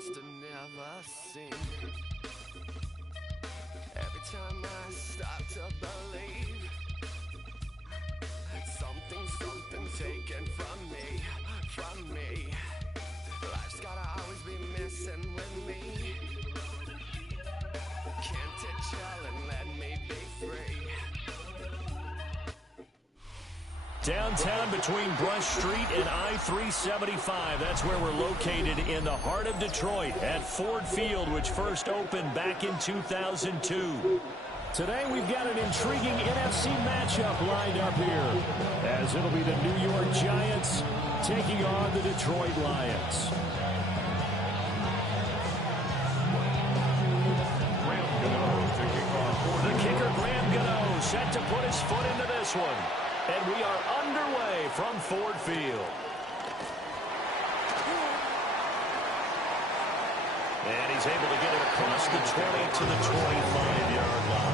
must have never seen. Every time I start to believe something taken from me. Life's gotta always be messing with me. Can't it chill and let me be free? Downtown between Brush Street and I-375. That's where we're located in the heart of Detroit at Ford Field, which first opened back in 2002. Today we've got an intriguing NFC matchup lined up here, as it'll be the New York Giants taking on the Detroit Lions. The kicker, Graham Gano, set to put his foot into this one. And we are underway from Ford Field. And he's able to get it across the 20 to the 25-yard line.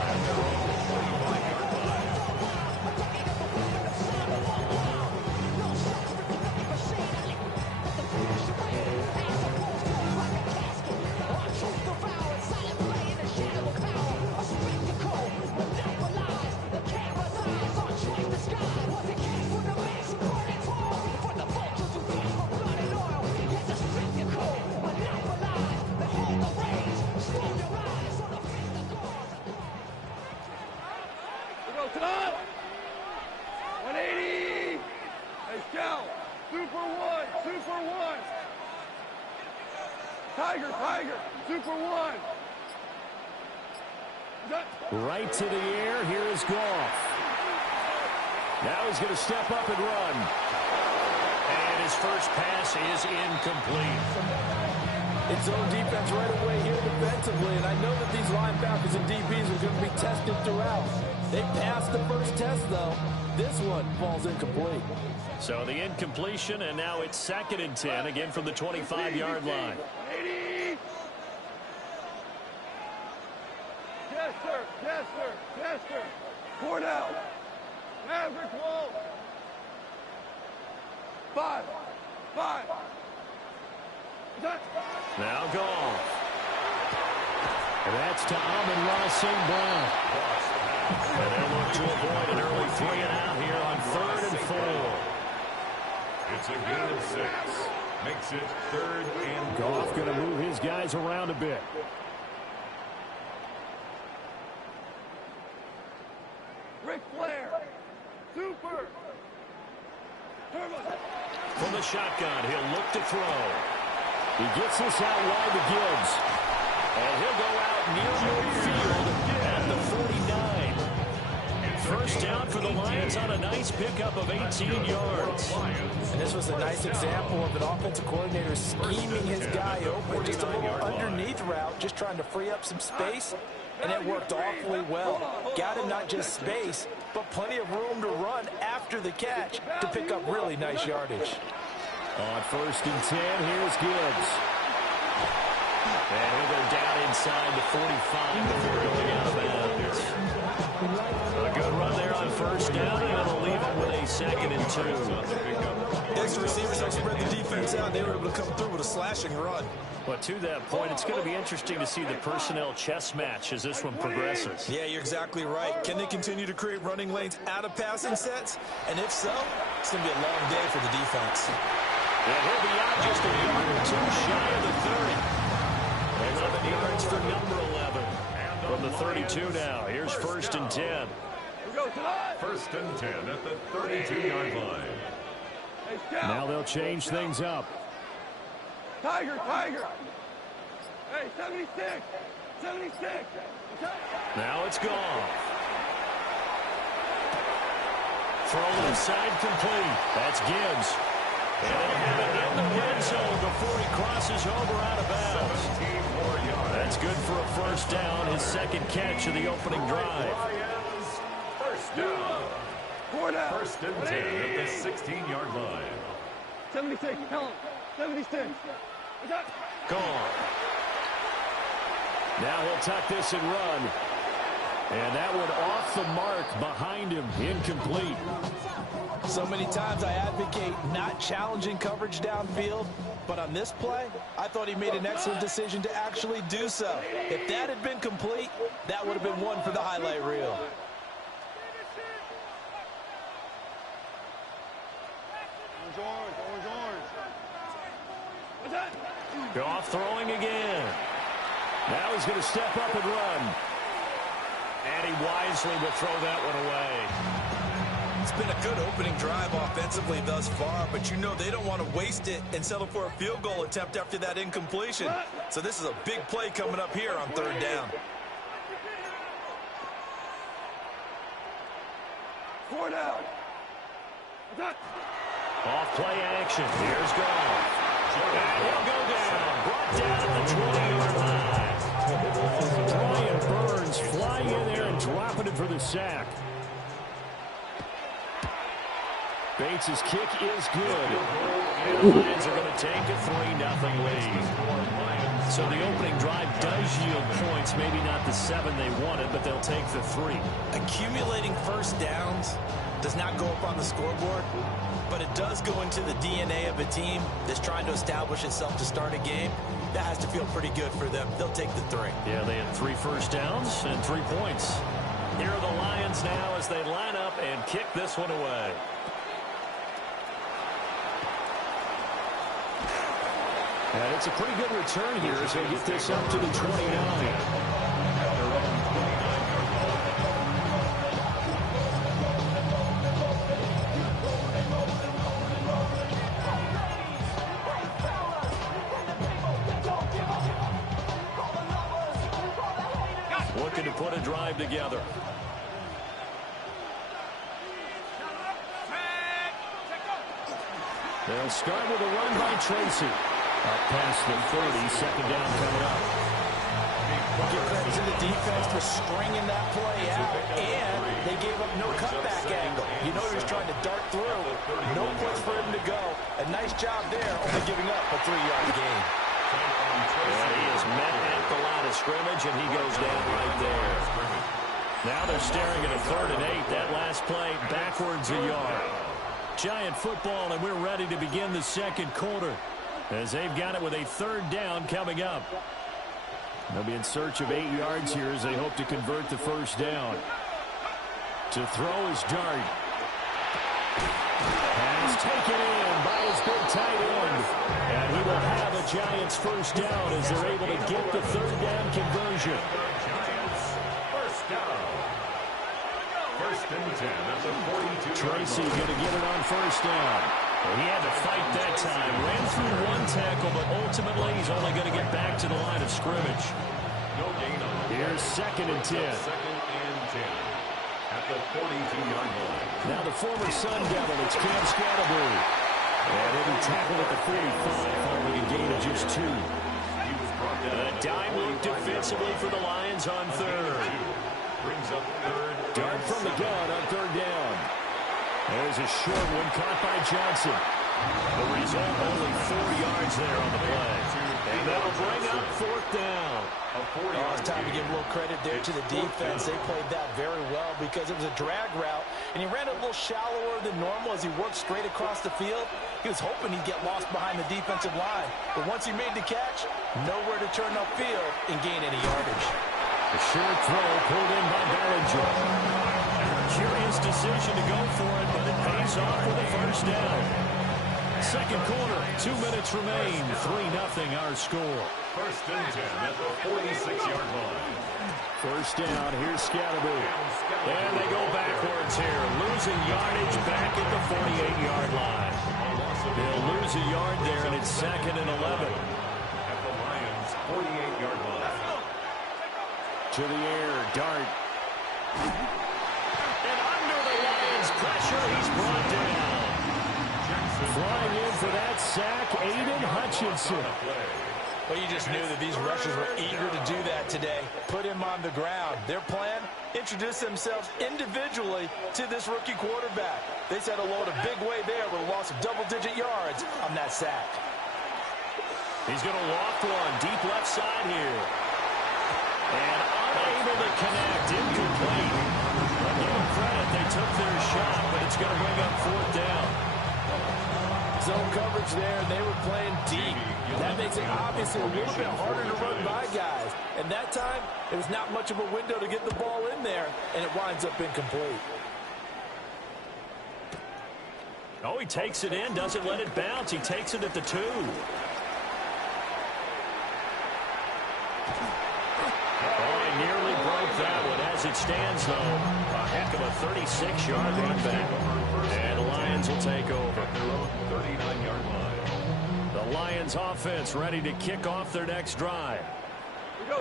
Right to the air. Here is Goff. Now he's going to step up and run. And his first pass is incomplete. It's zone defense right away here defensively, and I know that these linebackers and DBs are going to be tested throughout. They passed the first test, though. This one falls incomplete. So the incompletion, and now it's 2nd and 10, again from the 25-yard line. Yes, sir. Yes, sir. Yes, sir. 4 down. Maverick wall. 5. Now Goff. And that's to Amon-Ra St. Brown. And they'll look to avoid an early 3 and out here on 3rd and 4. It's a gain of 6. Makes it 3rd and 4. Goff going to move his guys around a bit. Ric Flair. Super. From the shotgun, he'll look to throw. He gets this out wide to Gibbs. And he'll go out near midfield at the 49. First down for the Lions on a nice pickup of 18 yards. And this was a nice example of an offensive coordinator scheming his guy open. Just a little underneath route, just trying to free up some space. And it worked awfully well. Got him not just space, but plenty of room to run after the catch to pick up really nice yardage. On 1st and 10, here's Gibbs. And he'll go down inside the 45 before going out of bounds. A good run there on 1st down, and it'll leave it with a 2nd and 2. Extra receivers help spread the defense out. They were able to come through with a slashing run. But to that point, it's going to be interesting to see the personnel chess match as this one progresses. Yeah, you're exactly right. Can they continue to create running lanes out of passing sets? And if so, it's going to be a long day for the defense. And he'll be out just a yard or 2 shy of the 30. 11 yards for number 11. From the 32 now. Here's 1st and 10. 1st and 10 at the 32-yard line. Now they'll change things up. Tiger. Hey, 76. Now it's Goff. Throw inside complete. That's Gibbs. And they'll have it in the red zone before he crosses over out of bounds. That's good for a 1st down, his 2nd catch of the opening drive. 1st down. 4 down. 1st and 10 at the 16-yard line. 76. Tell him. 76. Gone. Now he'll tuck this and run. And that one off the mark behind him, incomplete. So many times I advocate not challenging coverage downfield, but on this play, I thought he made an excellent decision to actually do so. If that had been complete, that would have been one for the highlight reel. Goff throwing again. Now he's going to step up and run. And he wisely will throw that one away. It's been a good opening drive offensively thus far, but you know they don't want to waste it and settle for a field goal attempt after that incompletion. So this is a big play coming up here on 3rd down. 4 down. Off play action. Here's Goff. And he'll go down. Brought down at the 20-yard line. Brian Burns flying in there and dropping it for the sack. Bates' kick is good. And the Lions are going to take a 3-0 lead. So the opening drive does yield points. Maybe not the 7 they wanted, but they'll take the 3. Accumulating first downs does not go up on the scoreboard, but it does go into the DNA of a team that's trying to establish itself to start a game. That has to feel pretty good for them. They'll take the 3. Yeah, they had 3 first downs and 3 points. Here are the Lions now as they line up and kick this one away. And it's a pretty good return here as they get this up to the 29. Looking to put a drive together. They'll start with a run by Tracy. Up past the 30, 2nd down coming up. Give credit to the defense for stringing that play out, and they gave up no cutback angle. You know he was trying to dart through. No place for him to go. A nice job there, only giving up a 3-yard gain. And he is met at the line of scrimmage, and he goes down right there. Now they're staring at a 3rd and 8. That last play backwards a yard. Giant football, and we're ready to begin the 2nd quarter as they've got it with a 3rd down coming up. They'll be in search of 8 yards here as they hope to convert the 1st down. To throw is Dart. Pass taken in by his big tight end. And he will have a Giants 1st down as they're able to get the 3rd down conversion. First down. 1st and 10 at the 42. Tracy going to get it on 1st down. He had to fight that time. Ran through 1 tackle, but ultimately he's only going to get back to the line of scrimmage. No gain on. Here's 2nd and 10. 2nd and 10 at the 42-yard line. Now the former Sun Devil, it's Cam Scatterbury. And he'll be tackled at the 45, following a gain of just 2. He was brought down. A dime look defensively for the Lions on 3rd. Brings up 3rd. Dart from the gun on 3rd down. There's a short one caught by Johnson. The result, only 4 yards there on the play. And that'll bring up 4th down. It's time to give a little credit there to the defense. They played that very well because it was a drag route, and he ran a little shallower than normal as he worked straight across the field. He was hoping he'd get lost behind the defensive line. But once he made the catch, nowhere to turn upfield and gain any yardage. A short throw pulled in by Bellinger. Curious decision to go for it, but it pays off with a 1st down. 2nd quarter, 2 minutes remain. 3-0 our score. 1st and 10 at the 46-yard line. 1st down, here's Scatterbury. And they go backwards here. Losing yardage back at the 48-yard line. They'll lose a yard there, and it's 2nd and 11. At the Lions' 48-yard line. To the air, Dart. And under the Lions' pressure, he's brought down. Flying in for that sack, Aiden Hutchinson. Well, you just knew that these rushers were eager to do that today. Put him on the ground. Their plan, introduce themselves individually to this rookie quarterback. They set a load of big way there with a loss of double-digit yards on that sack. He's going to loft one deep left side here. And Able to connect, incomplete. But give them credit, they took their shot, but it's going to bring up fourth down. Zone coverage there, and they were playing deep. That makes it obviously a little bit harder to run by guys. And that time, there was not much of a window to get the ball in there, and it winds up incomplete. Oh, he takes it in, doesn't let it bounce. He takes it at the 2. Oh, he nearly broke that one. As it stands, though, a heck of a 36-yard run back. And the Lions will take over. At their own 39-yard line. The Lions offense ready to kick off their next drive.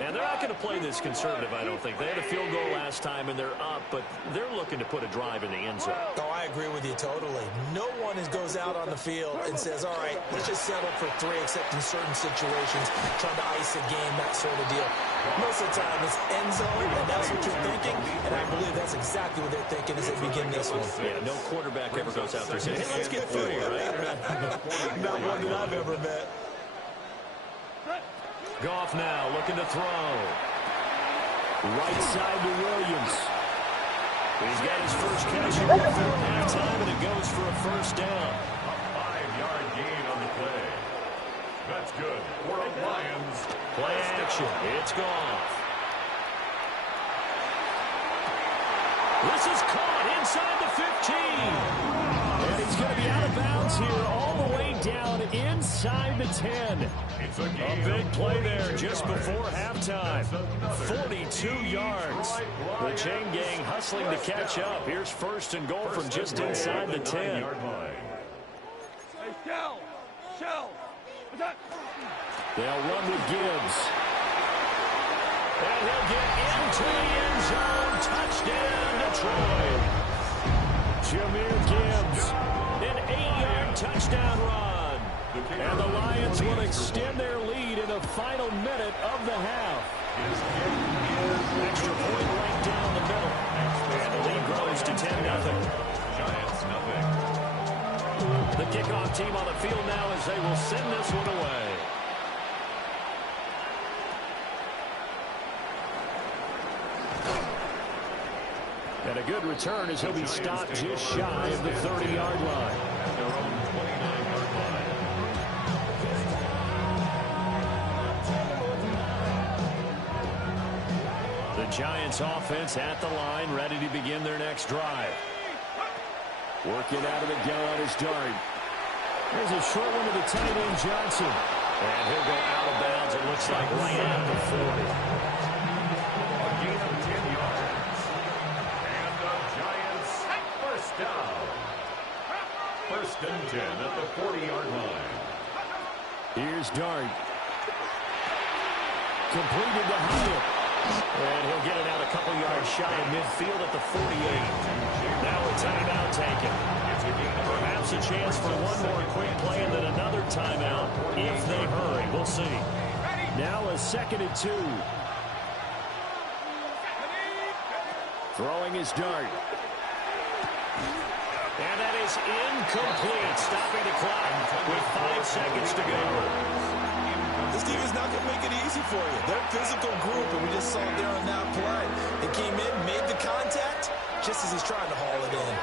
And they're not going to play this conservative, I don't think. They had a field goal last time, and they're up, but they're looking to put a drive in the end zone. Oh, I agree with you totally. No one goes out on the field and says, all right, let's just settle for 3, except in certain situations, trying to ice a game, that sort of deal. Most of the time, it's end zone, and that's what you're thinking, and I believe that's exactly what they're thinking as they begin this one. Yeah, no quarterback ever goes out there saying, hey, let's get 3, right? Not one that I've ever met. Goff now looking to throw. Right side to Williams. He's got his first catch here before halftime, and it goes for a first down. A 5-yard gain on the play. That's good for the Lions. Play action. It's Goff. This is caught inside the 15. And he's going to be out of bounds here all the way down inside the 10. It's A big play there just before halftime. 42 yards. The chain gang hustling to catch up. Here's first and goal from just inside the 10. Hey, Shell! Shell! They'll run with Gibbs. And he'll get into the end zone. Touchdown, Detroit. Jahmyr Gibbs, an 8-yard touchdown run. And the Lions will extend their lead in the final minute of the half. Extra point right down the middle. And the lead grows to 10-0. Giants nothing. The kickoff team on the field now as they will send this one away. And a good return as he'll be stopped just shy of the 30-yard line. At their own 29-yard line. The Giants offense at the line, ready to begin their next drive. Working out of the gun is Dart. There's a short one to the tight end, Johnson. And he'll go out of bounds, it looks like, right at the 40. A gain of 10 yards. And the Giants first down. First and 10 at the 40-yard line. Here's Dart. Completed to Hyatt. And he'll get it out a couple yards shy of midfield at the 48. Now a timeout taken. Perhaps a chance for one more quick play and then another timeout if they hurry. We'll see. Now a 2nd and 2. Throwing his Dart. And that is incomplete. Stopping the clock with 5 seconds to go. This team is not going to make it easy for you. They're a physical group, and we just saw it there on that play. They came in, made the contact, just as he's trying to haul it in.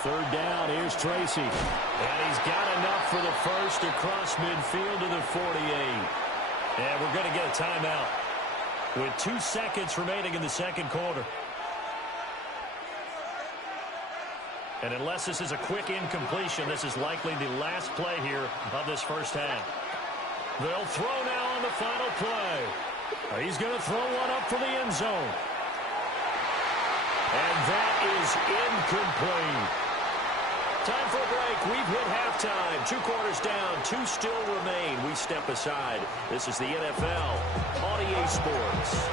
3rd down, here's Tracy. And he's got enough for the first across midfield to the 48. And we're going to get a timeout with 2 seconds remaining in the second quarter. And unless this is a quick incompletion, this is likely the last play here of this first half. They'll throw now on the final play. He's going to throw one up for the end zone. And that is incomplete. Time for a break. We've hit halftime. 2 quarters down. 2 still remain. We step aside. This is the NFL on EA Sports.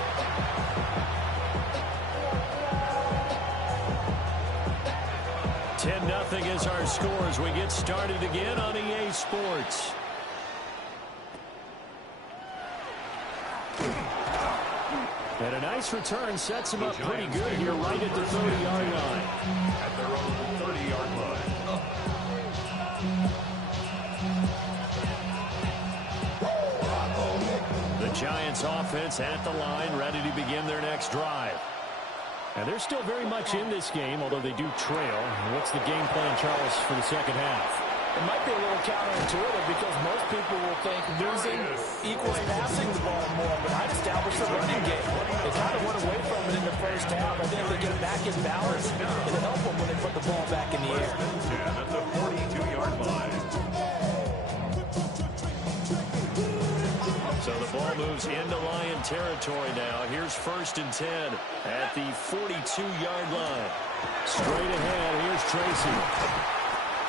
Nothing is our score as we get started again on EA Sports. And a nice return sets him up pretty good here right at the 30-yard line. At their own 30-yard line. The Giants offense at the line, ready to begin their next drive. And they're still very much in this game, although they do trail. What's the game plan, Charles, for the second half? It might be a little counterintuitive because most people will think losing equals passing the ball more, but I'd establish the running game. They kind of went away from it in the first half. I think if they get back in balance, it'll help them when they put the ball back in the air. 10 at the 42-yard line. So the ball moves into Lion territory now. Here's 1st and 10 at the 42-yard line. Straight ahead, here's Tracy.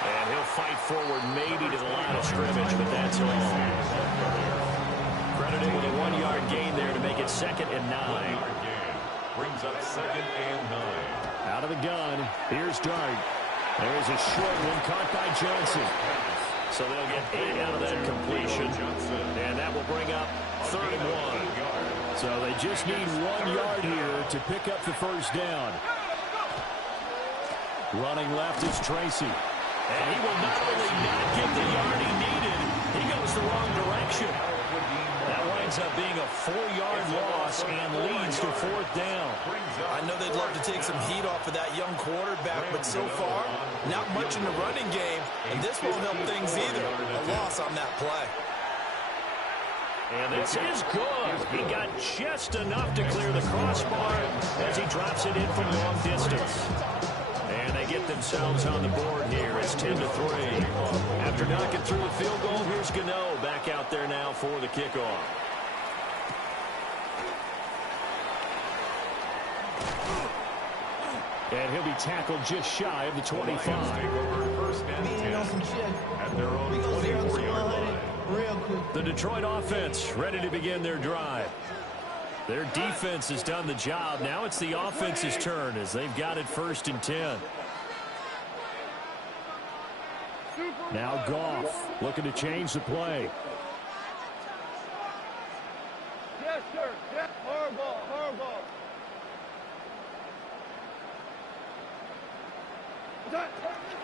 And he'll fight forward maybe to the line of scrimmage, but that's all. Credited with a 1-yard gain there to make it 2nd and 9. 1-yard gain brings up 2nd and 9. Out of the gun, here's Dart. There's a short one caught by Johnson. So they'll get 8 out of that completion. And that will bring up 3rd and 1. So they just need 1 yard here to pick up the first down. Running left is Tracy. And he will not only not get the yard he needed, he goes the wrong direction. That winds up being a 4-yard loss and leads to 4th down. I know they'd love to take some heat off of that young quarterback, but so far, not much in the running game, and this won't help things either. A loss on that play. And this is good. He got just enough to clear the crossbar as he drops it in from long distance. And they get themselves on the board here. It's 10-3. After knocking through the field goal, here's Gano back out there now for the kickoff. And he'll be tackled just shy of the 25. Take over 1st and 10 at their own 24-yard line. The Detroit offense ready to begin their drive. Their defense has done the job. Now it's the offense's turn as they've got it 1st and 10. Now Goff looking to change the play. Yes, sir. Yes. Horrible. Horrible.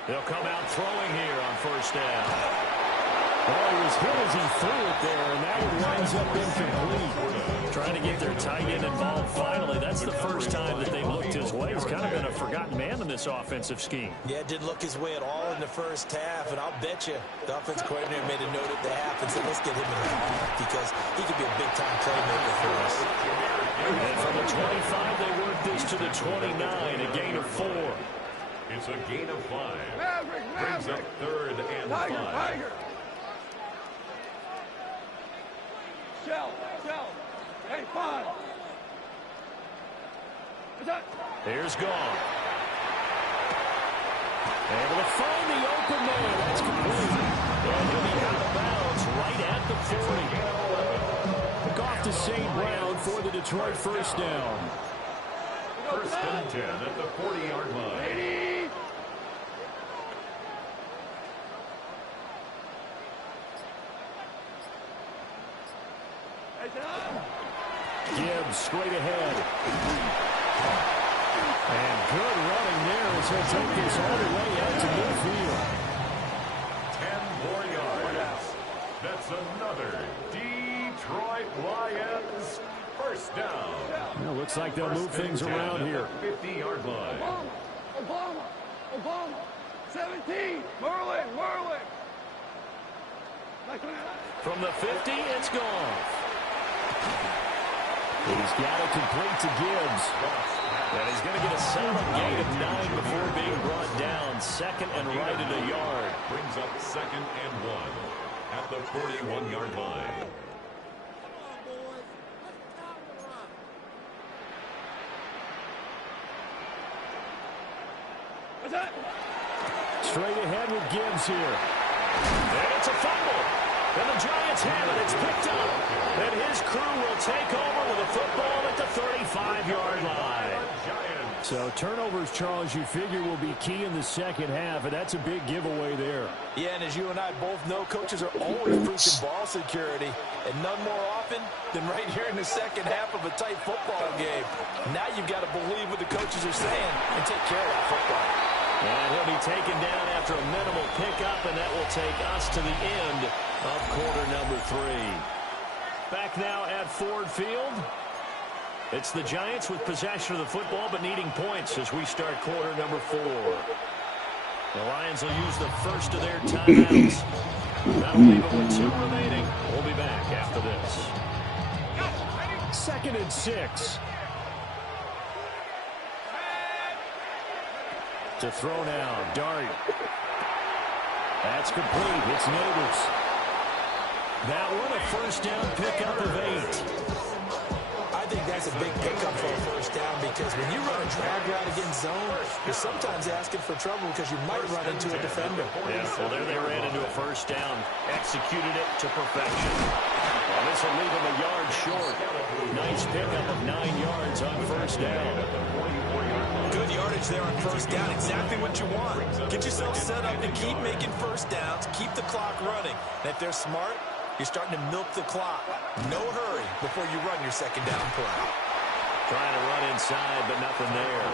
They'll come out throwing here on 1st down. Well, he was hit as he threw it there, and that one winds up incomplete. Trying to get their tight end involved finally. That's the first time that they've looked his way. He's kind of been a forgotten man in this offensive scheme. Yeah, didn't look his way at all in the first half, and I'll bet you the offensive coordinator made a note at the half and said, let's get him in the half because he could be a big-time playmaker for us. And from the 25, they work this to the 29, a gain of 4. It's a gain of 5. Maverick, Brings Maverick. up 3rd and 5. Tiger. Shell. Hey, 5. Here's Goff. Able to find the open man. That's complete. And he'll be out of bounds right at the 40. Goff to St. Brown for the Detroit 1st down. 1st and 10 at the 40-yard line. Gibbs straight ahead. And good running there as he'll take this all the way out to midfield. 10 more yards. That's another Detroit Lions 1st down. Well, looks like they'll move things around here. 50-yard line. Obama. 17. Merlin. From the 50, it's gone. He's got it complete to Gibbs. And he's going to get a solid gain of 9 before being brought down. 2nd and right at a yard. Brings up 2nd and 1 at the 41-yard line. Straight ahead with Gibbs here. And it's a fumble. And the Giants have it. It's picked up. And his crew will take over with a football at the 35-yard line. So turnovers, Charles, you figure will be key in the second half, and that's a big giveaway there. Yeah, and as you and I both know, coaches are always preaching ball security, and none more often than right here in the second half of a tight football game. Now you've got to believe what the coaches are saying and take care of that football. And he'll be taken down after a minimal pickup, and that will take us to the end of quarter number 3. Back now at Ford Field. It's the Giants with possession of the football, but needing points as we start quarter number 4. The Lions will use the first of their timeouts. That'll leave them with 2 remaining. We'll be back after this. 2nd and 6. To throw now, Dart. That's complete. It's Neighbors. That one a first down pickup of 8. I think that's a big pickup for a first down because when you run a drag route against zone, you're sometimes asking for trouble because you might run into a defender. Yeah, well, there they ran into a first down. Executed it to perfection. Well, this will leave them a yard short. Nice pickup of 9 yards on first down. Good yardage there on first down. Exactly what you want. Get yourself set up to keep making first downs, keep the clock running. And if they're smart, you're starting to milk the clock. No hurry before you run your second down play. Trying to run inside, but nothing there.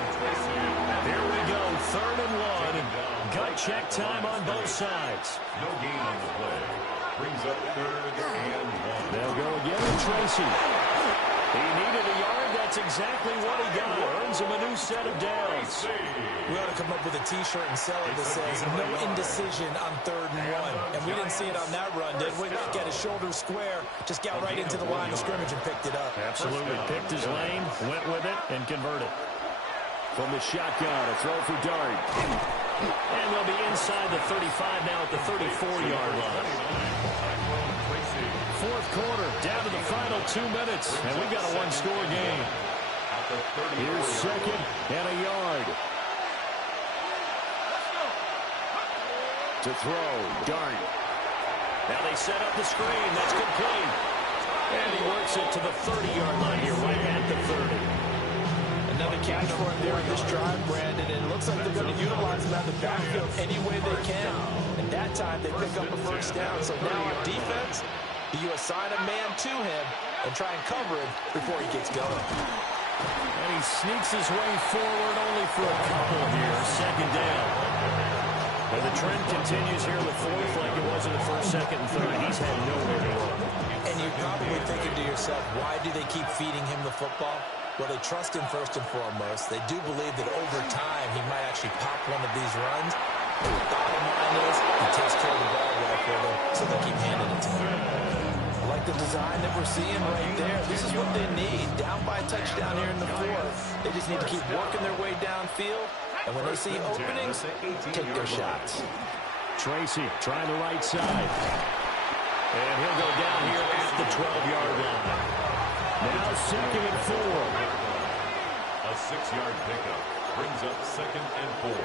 Here we go, 3rd and 1. Gut check time on both sides. No gain on the play. Brings up 3rd and 1. They'll go again with Tracy. He needed a yard. That's exactly what he got. Earns him a new set of downs. We ought to come up with a T-shirt and sell it that says, no indecision on 3rd and 1. And we didn't see it on that run, did we? Got his shoulder square, just got right into the line of scrimmage and picked it up. Absolutely. Picked his lane, went with it, and converted. From the shotgun, a throw for Dart. And they'll be inside the 35 now at the 34-yard line. 4th quarter, down to the final 2 minutes, and we've got a 1-score game. Here's 2nd and a yard. To throw, Dart. Now they set up the screen. That's complete. And he works it to the 30-yard line here, right at the 30. Another catch for him there on this drive, Brandon, and it looks like they're going to utilize him out of the backfield any way they can. And that time they pick up a first down. So now on defense, you assign a man to him and try and cover him before he gets going. And he sneaks his way forward only for a couple here. 2nd down. And the trend continues here with 4th like it was in the 1st, 2nd, and 3rd. He's had nowhere to run. And you're probably thinking to yourself, why do they keep feeding him the football? Well, they trust him first and foremost. They do believe that over time he might actually pop one of these runs. But the bottom line is he takes care of the ball well for them, so they keep handing it to him. I like the design that we're seeing right there. This is what they need. Down by a touchdown here in the 4th. They just need to keep working their way downfield. And when they see openings, take their shots. Tracy trying the right side. And he'll go down here at the 12-yard line. Now 2nd and 4. A 6-yard pickup brings up 2nd and 4.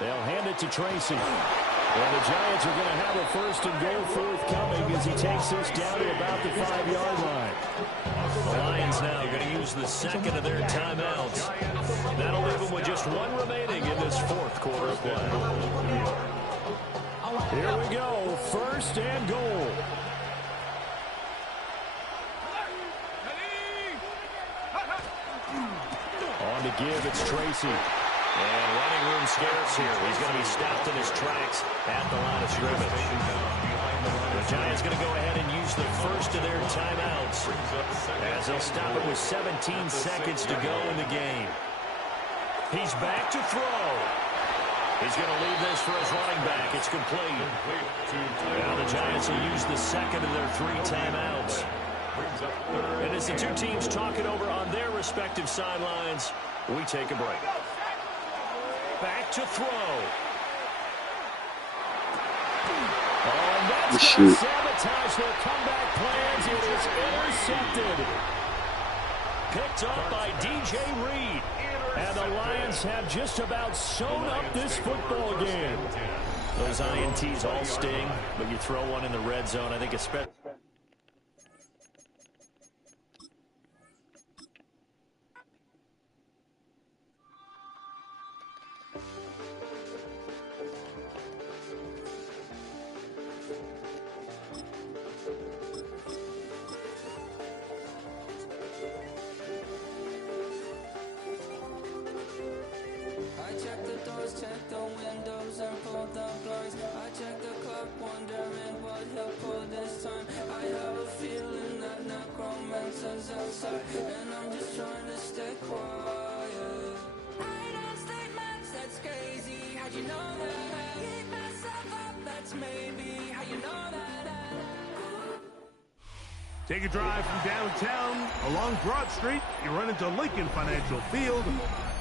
They'll hand it to Tracy. And the Giants are going to have a 1st and goal forthcoming as he takes this down to about the 5-yard line. The Lions now going to use the 2nd of their timeouts. That'll leave them with just 1 remaining in this 4th quarter of play. Here we go, 1st and goal. On to give, it's Tracy. And running room scarce here. He's going to be stopped in his tracks at the line of scrimmage. The Giants going to go ahead and use the 1st of their timeouts as they'll stop it with 17 seconds to go in the game. He's back to throw. He's going to leave this for his running back. It's complete. Now the Giants will use the 2nd of their 3 timeouts. And as the 2 teams talk it over on their respective sidelines, we take a break. Back to throw. Oh, and that's going to sabotage their comeback plans. It is intercepted. Picked up by DJ Reed. And the Lions have just about sewn up this football game. Those INTs all sting, but you throw one in the red zone, I think especially. I check the doors, check wondering what he'll pull this time. I have a feeling that necromancer's outside, and I'm just trying to stay quiet. I don't state much, that's crazy. How'd you know that? Keep myself up, that's maybe how you know that. Take a drive from downtown along Broad Street. You run into Lincoln Financial Field,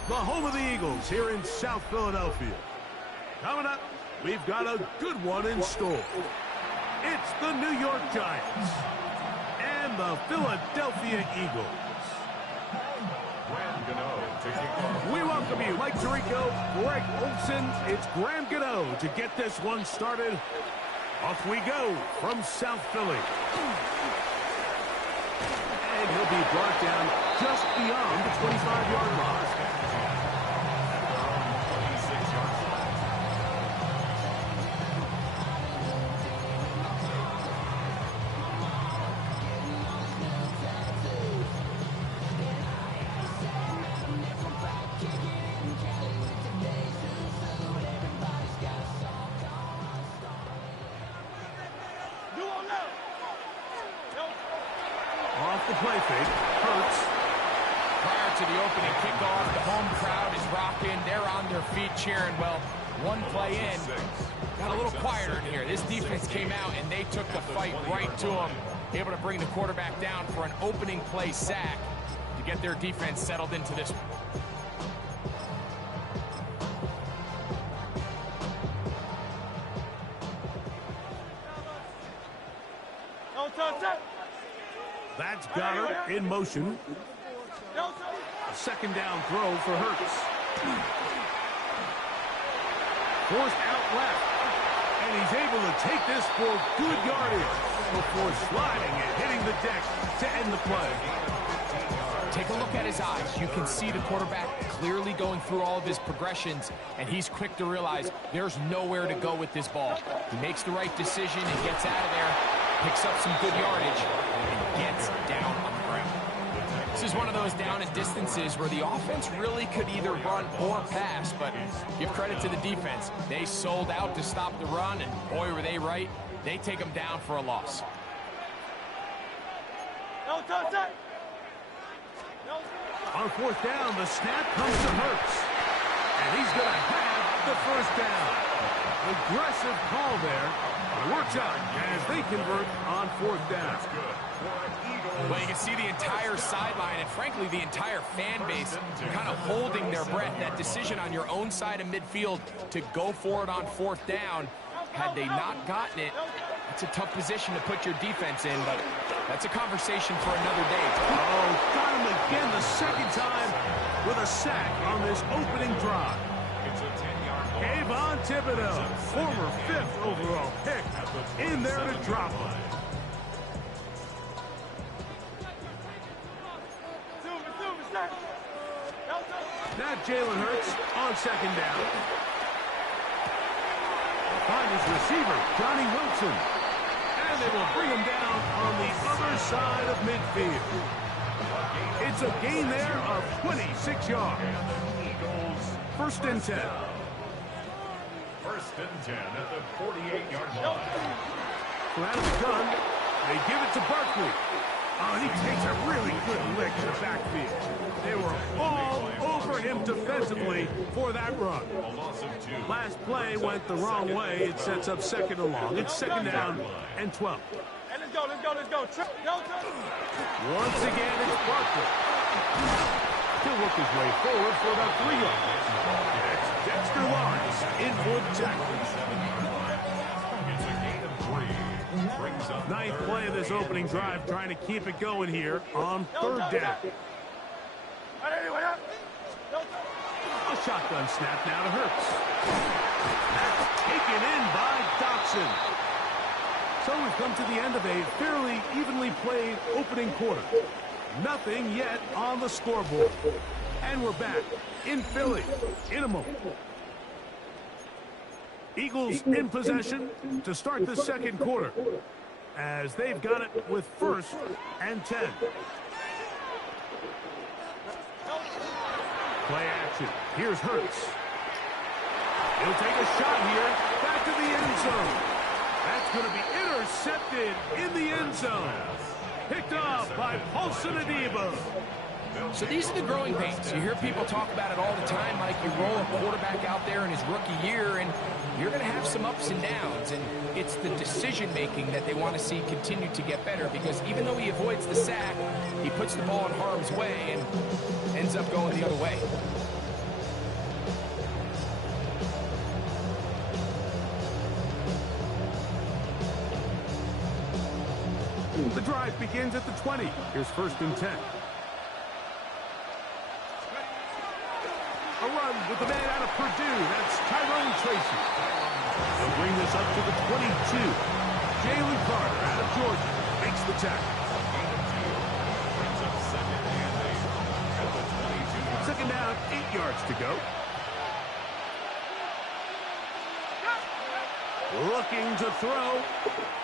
the home of the Eagles here in South Philadelphia. Coming up, we've got a good one in store. It's the New York Giants and the Philadelphia Eagles. We welcome you, Mike Tirico, Greg Olson. It's Graham Gano to get this one started. Off we go from South Philly. And he'll be brought down just beyond the 25-yard line. Off the play fake, Hurts. Prior to the opening kickoff, the home crowd is rocking. They're on their feet cheering. Well, one play in, got a little quieter in here. This defense came out, and they took the fight right to them, able to bring the quarterback down for an opening play sack to get their defense settled into this one. That's Goddard in motion. A second down throw for Hurts. Forced out left. And he's able to take this for good yardage before sliding and hitting the deck to end the play. Take a look at his eyes. You can see the quarterback clearly going through all of his progressions, and he's quick to realize there's nowhere to go with this ball. He makes the right decision and gets out of there, picks up some good yardage, and gets down on the ground. This is one of those down and distances where the offense really could either run or pass, but give credit to the defense. They sold out to stop the run, and boy, were they right. They take them down for a loss. On fourth down, the snap comes to Hurts. And he's going to have the first down. Aggressive call there. Works out as they convert on fourth down. Well, you can see the entire sideline and, frankly, the entire fan base kind of holding their breath. That decision on your own side of midfield to go for it on fourth down, had they not gotten it, it's a tough position to put your defense in, but that's a conversation for another day. Oh, got him again the second time with a sack on this opening drive. Kayvon Thibodeau, former 5th overall pick, in there to drop him. Now Jalen Hurts on second down. Find his receiver, Johnny Wilson. And they will bring him down on the other side of midfield. It's a gain there of 26 yards. First and 10. First and 10 at the 48-yard line. So out of the gun, they give it to Barkley. Oh, and he takes a really good lick in the backfield. They were all over him defensively for that run. Last play went the wrong way. It sets up second and long. It's second down and 12. Hey, let's go. Once again, it's Barkley. He'll work his way forward for about 3 yards. It's Dexter Lawrence in for the tackle. It's a gain of 3. Brings up Ninth play of this opening drive, trying to keep it going here on third down. A shotgun snap now to Hurts. That's taken in by Dotson. So we've come to the end of a fairly evenly played opening quarter. Nothing yet on the scoreboard. And we're back in Philly in a moment. Eagles in possession to start the second quarter, as they've got it with first and 10. Play action. Here's Hurts. He'll take a shot here. Back to the end zone. That's going to be intercepted in the end zone. Picked off by Paulson Adebo. So these are the growing pains. You hear people talk about it all the time, Mike. You roll a quarterback out there in his rookie year, and you're going to have some ups and downs. And it's the decision-making that they want to see continue to get better, because even though he avoids the sack, he puts the ball in harm's way and ends up going the other way. The drive begins at the 20. Here's 1st and 10. A run with the man out of Purdue. That's Tyrone Tracy. They'll bring this up to the 22. Jalen Carter out of Georgia makes the tackle. Second down, 8 yards to go. Looking to throw.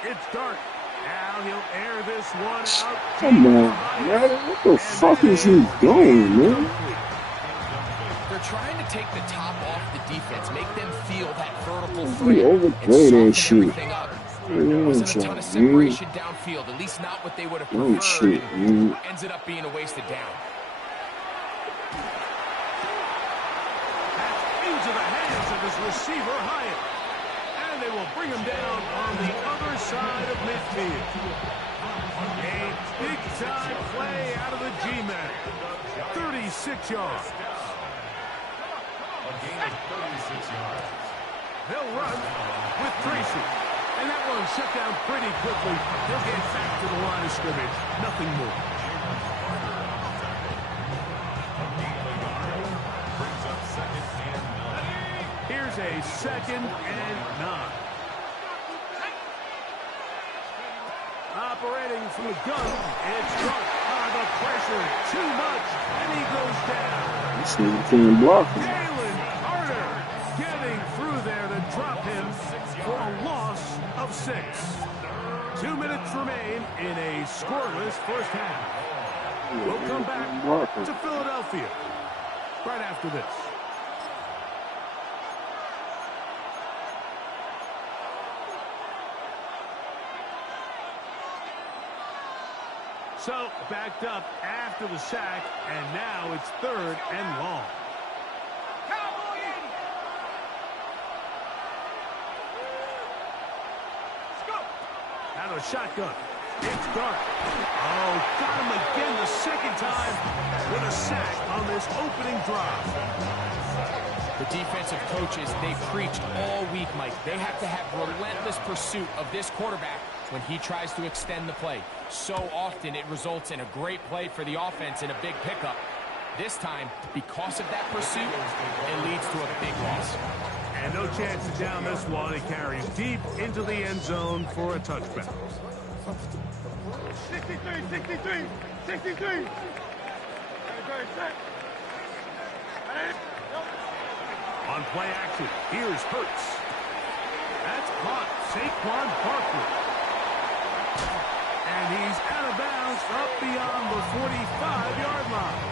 It's Dart. Now he'll air this one out. Come on, man. What the fuck is he doing, man? They're trying to take the top off the defense, make them feel that vertical He freedom, overplayed and that soften shit. everything up. There wasn't a ton of separation downfield, at least not what they would have Oh, preferred. shit, And man. ended up being a wasted down. That's into the hands of his receiver, Hyatt. And they will bring him down on the other side of midfield. A big-time play out of the G-Man. 36 yards. A gain of 36 yards. They'll run with Tracy. And that one shut down pretty quickly. He'll get back to the line of scrimmage. Nothing more. Brings up 2nd and 9. Here's a 2nd and 9. Operating from the gun, it's Dart. The pressure, too much, and he goes down. This nigga can't block him. Jalen Carter getting through there to drop him for a loss of 6. 2 minutes remain in a scoreless first half. We'll come back to Philadelphia right after this. So, backed up after the sack, and now it's 3rd and long. Out of shotgun. It's Dart. Oh, got him again the 2nd time with a sack on this opening drive. The defensive coaches, they preach all week, Mike. They have to have relentless pursuit of this quarterback when he tries to extend the play. So often it results in a great play for the offense and a big pickup. This time, because of that pursuit, it leads to a big loss. And no chance to down this one. It carries deep into the end zone for a touchback. 63. On play action, here's Hurts. That's caught. Saquon Barkley. And he's out of bounds up beyond the 45-yard line.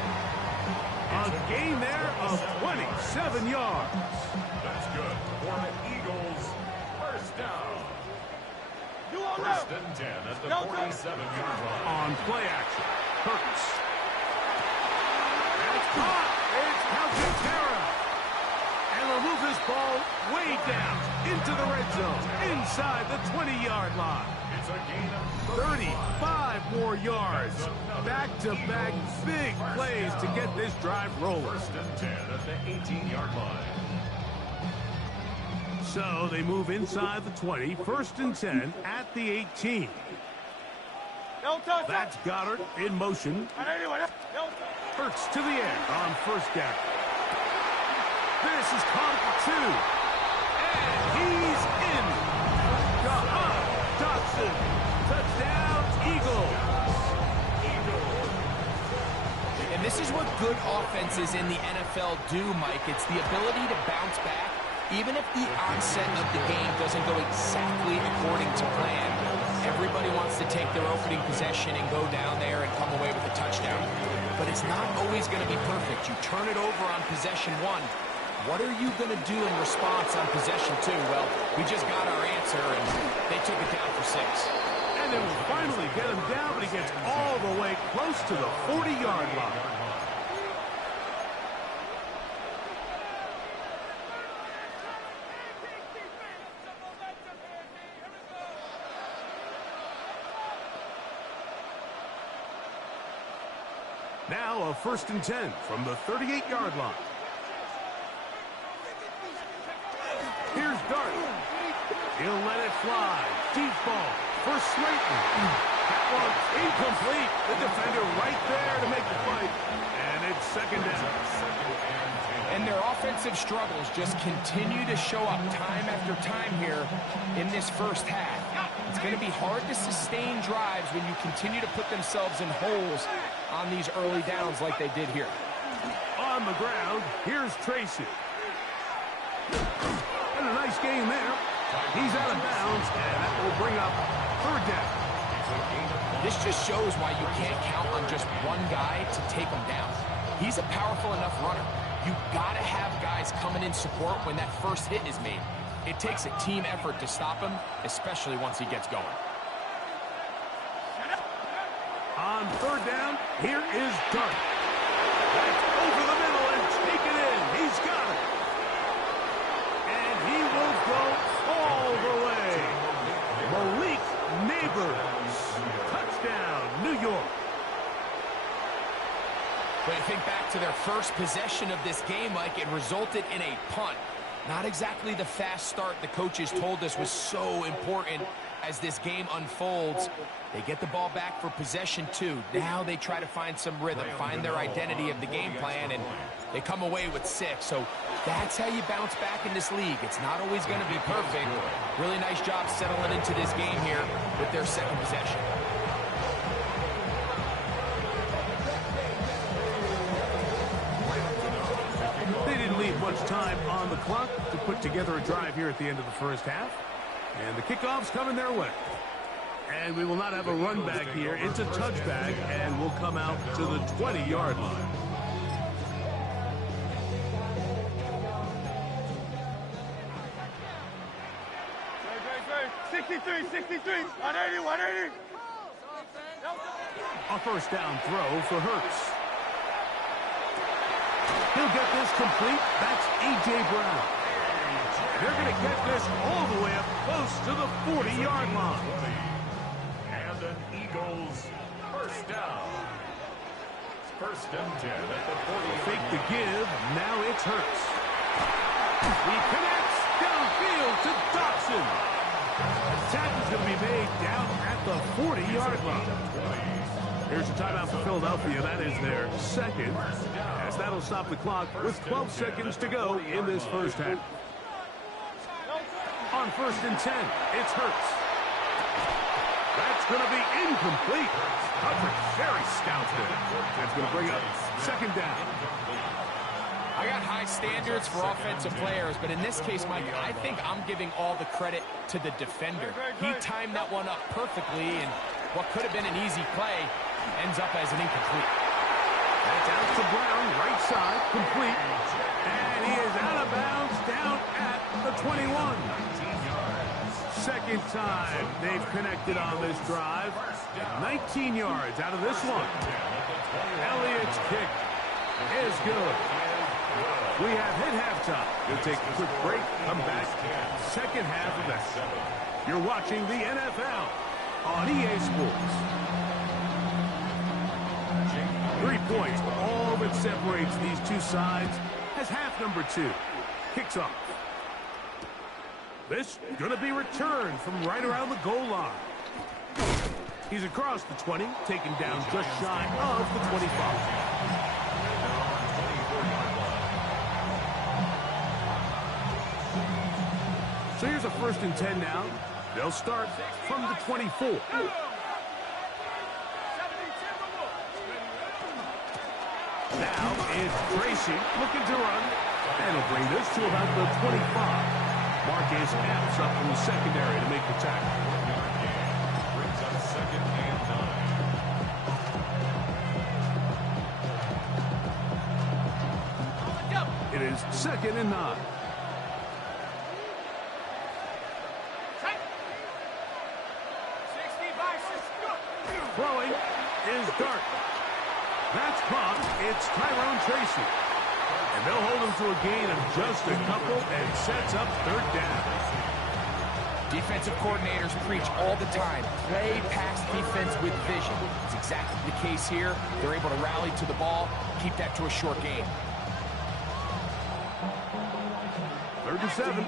A gain there of 27 yards. That's good for the Eagles. First down. 1st and 10 at the 47-yard line. On play action, Hurts. That's caught. It's Alcantara. And will move this ball way down into the red zone, inside the 20-yard line. It's a gain of 35 more yards. Back-to-back big plays to get this drive rolling. 1st and 10 at the 18-yard line. So they move inside the 20, 1st and 10 at the 18. That's Goddard in motion. Hurts to the end on 1st down. This is caught at 2. And he's in. Jahan Dotson. Touchdown, Eagles. And this is what good offenses in the NFL do, Mike. It's the ability to bounce back, even if the onset of the game doesn't go exactly according to plan. Everybody wants to take their opening possession and go down there and come away with a touchdown. But it's not always going to be perfect. You turn it over on possession 1. What are you going to do in response on possession 2? Well, we just got our answer, and they took it down for 6. And they will finally get him down, but he gets all the way close to the 40-yard line. Now a 1st and 10 from the 38-yard line. Here's Dart. He'll let it fly. Deep ball for Slayton. That one incomplete. The defender right there to make the fight. And it's 2nd down. And their offensive struggles just continue to show up time after time here in this first half. It's going to be hard to sustain drives when you continue to put themselves in holes on these early downs like they did here. On the ground, here's Tracy. And a nice game there. He's out of bounds, and that will bring up 3rd down. This just shows why you can't count on just one guy to take him down. He's a powerful enough runner. You've got to have guys coming in support when that first hit is made. It takes a team effort to stop him, especially once he gets going. On 3rd down, here is Dart. That's over the middle and taken in. He's got it. And he will go all the way. Malik Neighbors. Touchdown, New York. But you think back to their first possession of this game, Mike, it resulted in a punt. Not exactly the fast start the coaches told us was so important as this game unfolds. They get the ball back for possession 2. Now they try to find some rhythm, find their identity of the game plan, and they come away with 6. So that's how you bounce back in this league. It's not always going to be perfect. Really nice job settling into this game here with their 2nd possession. They didn't leave much time on the clock to put together a drive here at the end of the first half. And the kickoff's coming their way. And we will not have a run back here. It's a touchback, and we'll come out to the 20-yard line. Great. 63, 180. A 1st down throw for Hurts. He'll get this complete. That's A.J. Brown. They're going to get this all the way up close to the 40-yard line. And an Eagles 1st down. 1st and 10 at the 40. Fake the give. Now it's Hurts. He connects downfield to Dotson. The tackle's going to be made down at the 40-yard line. Here's a timeout for Philadelphia. That is their 2nd, as that'll stop the clock with 12 seconds to go in this first half. On 1st and 10, it's Hurts. That's going to be incomplete. Coverage very stout there. That's going to bring up 2nd down. I got high standards for offensive players, but in this case, Mike, I think I'm giving all the credit to the defender. He timed that one up perfectly, and what could have been an easy play ends up as an incomplete. That's out to Brown, right side, complete. And he is out of bounds down at the 21. 2nd time they've connected on this drive. 19 yards out of this one. Elliott's kick is good. We have hit halftime. We'll take a quick break, come back. 2nd half of that. You're watching the NFL on EA Sports. 3 points, all that separates these two sides as half number 2 kicks off. This going to be returned from right around the goal line. He's across the 20, taken down just shy of the 25. So here's a 1st and 10 now. They'll start from the 24. Now it's Tracy looking to run. And he'll bring this to about the 25. Marcus Epps up from the secondary to make the tackle. Brings up 2nd and 9. It is 2nd and 9. Throwing is Dart. That's caught. It's Tyrone Tracy. And they'll hold him to a gain of just a couple and sets up 3rd down. Defensive coordinators preach all the time, play pass defense with vision. It's exactly the case here. They're able to rally to the ball, keep that to a short game. 3rd and 7.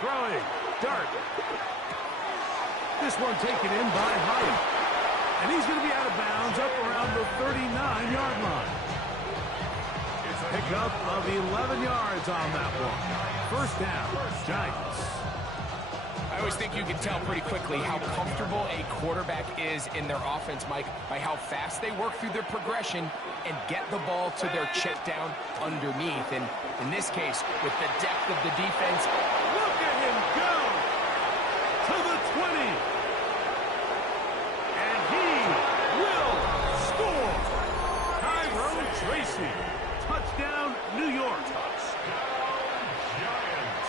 Throwing, Dart. This one taken in by Hyatt. And he's going to be out of bounds up around the 39-yard line. Pickup of 11 yards on that one. 1st down, Giants. I always think you can tell pretty quickly how comfortable a quarterback is in their offense, Mike, by how fast they work through their progression and get the ball to their check down underneath. And in this case, with the depth of the defense, look at him go to the 20. And he will score. Tyrone Tracy. Touchdown, New York.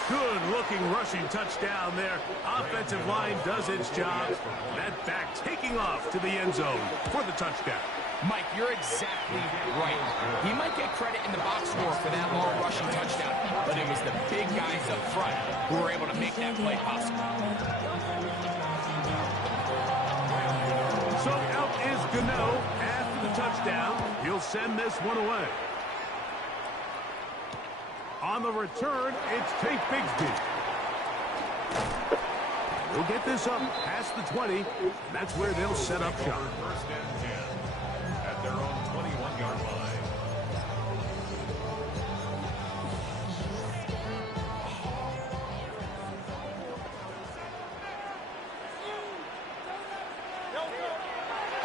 Good-looking rushing touchdown there. Offensive line does its job. That back taking off to the end zone for the touchdown. Mike, you're exactly right. He might get credit in the box score for that long rushing touchdown, but it was the big guys up front who were able to make that play possible. So out is Gano after the touchdown. He'll send this one away. On the return, it's Tate Bigsby. We'll get this up past the 20, and that's where they'll set up shop. 1st and 10 at their own 21-yard line.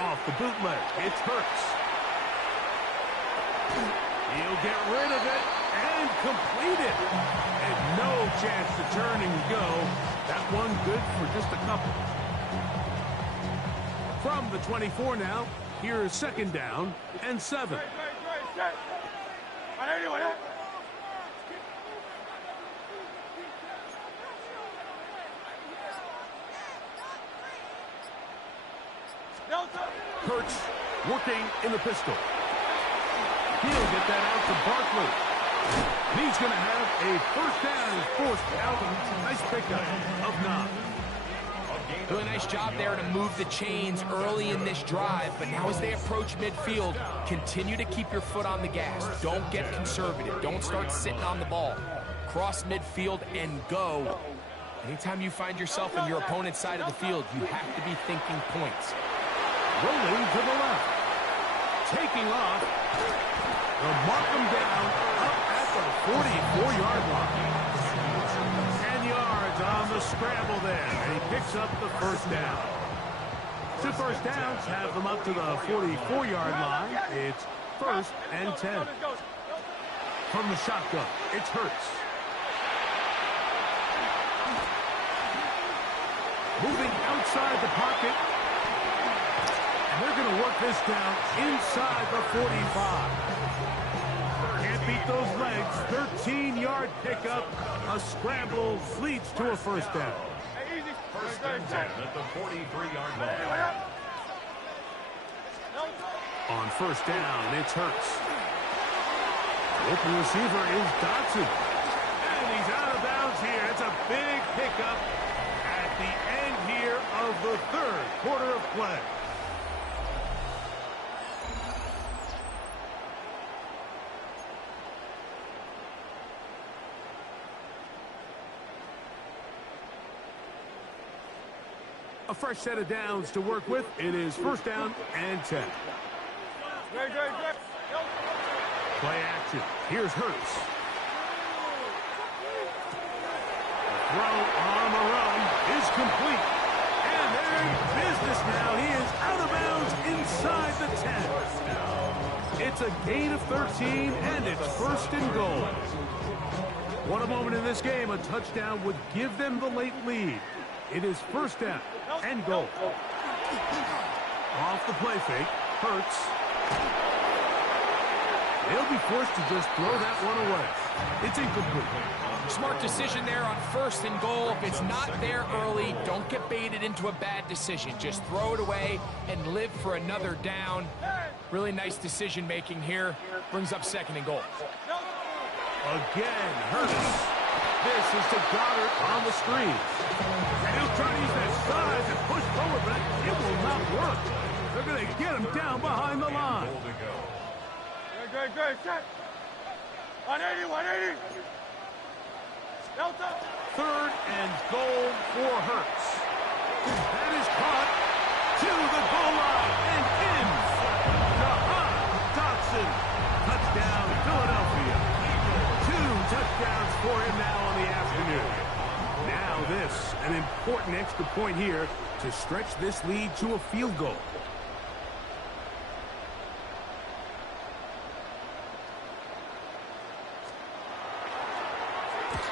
Off the bootleg, it's Hurts. He'll get rid of it and complete it. And no chance to turn and go. That one good for just a couple. From the 24 now, here is 2nd down and 7. Hurts working in the pistol. He'll get that out to Barkley. And he's going to have a 1st down and forced out. Nice pickup of 9. Really nice job there to move the chains early in this drive, but now as they approach midfield, continue to keep your foot on the gas. Don't get conservative. Don't start sitting on the ball. Cross midfield and go. Anytime you find yourself in your opponent's side of the field, you have to be thinking points. Rolling to the left. Taking off. They'll mark him down up at the 44-yard line. 10 yards on the scramble there. And he picks up the 1st down. 2 first downs have them up to the 44-yard line. It's 1st and 10. From the shotgun, it's Hurts. Moving outside the pocket. And they're going to work this down inside the 45. Can't beat those legs. 13-yard pickup. A scramble leads to a 1st down. 1st and 10 at the 43-yard line. On 1st down, it's Hurts. Open receiver is Dotson. And he's out of bounds here. It's a big pickup at the end here of the 3rd quarter of play. A fresh set of downs to work with. It is 1st down and 10. Play action. Here's Hurts. The throw on the run is complete. And they're in business now. He is out of bounds inside the 10. It's a gain of 13, and it's 1st and goal. What a moment in this game. A touchdown would give them the late lead. It is 1st down and goal. Off the play fake. Hurts. They'll be forced to just throw that one away. It's incomplete. Smart decision there on 1st and goal. If it's not there early, don't get baited into a bad decision. Just throw it away and live for another down. Really nice decision-making here. Brings up 2nd and goal. Again, Hurts. This is to Goddard on the screen. And he'll try to use that size and push forward, but it will not work. They're going to get him down behind the line. Good. Set. 180, 180. Delta. 3rd and goal for Hurts. That is caught to the goal line and in. Dotson. Touchdown, Philadelphia. 2 touchdowns for him now on the afternoon. Now this, an important extra point here to stretch this lead to a field goal.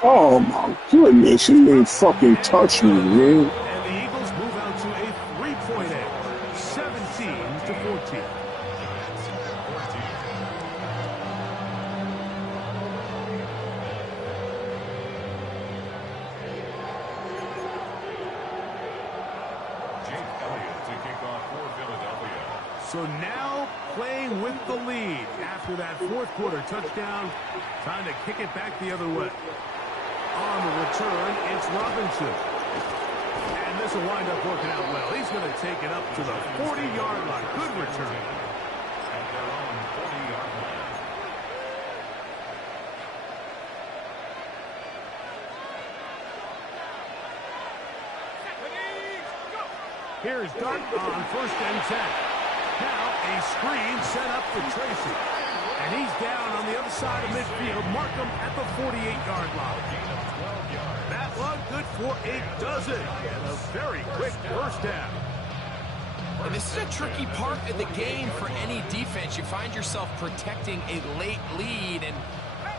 Oh my goodness, he ain't fucking touch me, man. And the Eagles move out to a 3-point edge, 17-14. So now playing with the lead after that 4th quarter touchdown. Time to kick it back the other way. On the return, it's Robinson. And this will wind up working out well. He's going to take it up to the 40-yard line. Good return. At their own 40-yard line. Here's Dart on 1st and 10. Now a screen set up for Tracy. And he's down on the other side of midfield. Mark him at the 48-yard line. That one good for a dozen. And a very quick first down. And this is a tricky part of the game for any defense. You find yourself protecting a late lead, and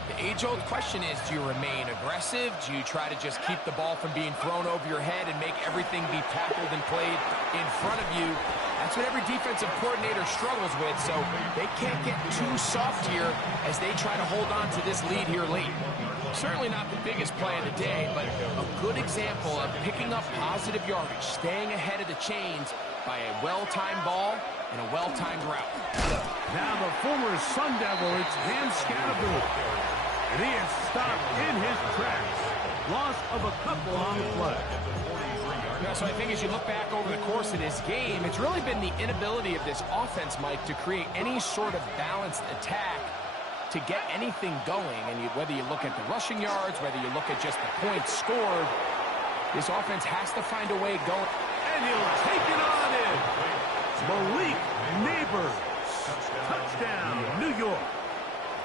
the age-old question is, do you remain aggressive? Do you try to just keep the ball from being thrown over your head and make everything be tackled and played in front of you? That's what every defensive coordinator struggles with, so they can't get too soft here as they try to hold on to this lead here late. Certainly not the biggest play of the day, but a good example of picking up positive yardage, staying ahead of the chains by a well-timed ball and a well-timed route. Now the former Sun Devil, it's Ham Scattergood. And he is stopped in his tracks. Loss of a couple on the play. Yeah, so I think as you look back over the course of this game, it's really been the inability of this offense, Mike, to create any sort of balanced attack to get anything going. And whether you look at the rushing yards, whether you look at just the points scored, this offense has to find a way going. And he'll take it on in. Malik Neighbors. Touchdown, New York.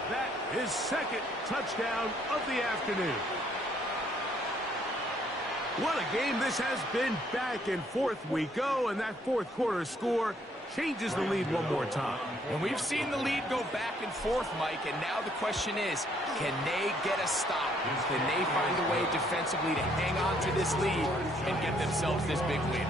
That is 2nd touchdown of the afternoon. What a game this has been. Back and forth we go, and that 4th quarter score changes the lead one more time. And we've seen the lead go back and forth, Mike, and now the question is, can they get a stop? Can they find a way defensively to hang on to this lead and get themselves this big win?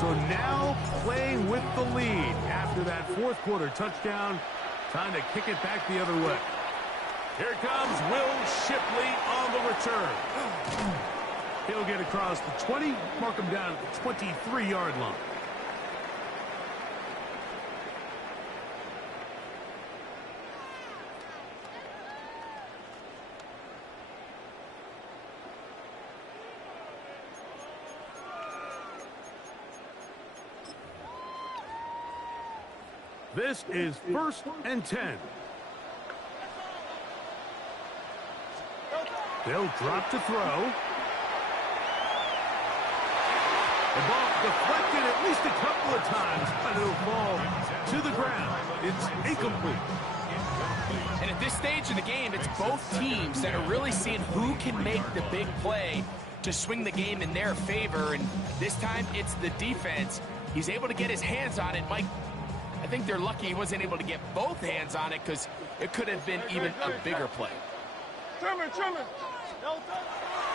So now playing with the lead after that 4th quarter touchdown. Time to kick it back the other way. Here comes Will Shipley on the return. He'll get across the 20, mark him down at the 23-yard line. This is 1st and 10. They'll drop to throw. The ball deflected at least a couple of times, but it'll fall to the ground. It's incomplete. And at this stage of the game, it's both teams that are really seeing who can make the big play to swing the game in their favor. And this time, it's the defense. He's able to get his hands on it. Mike, I think they're lucky he wasn't able to get both hands on it because it could have been even a bigger play. Trimmer.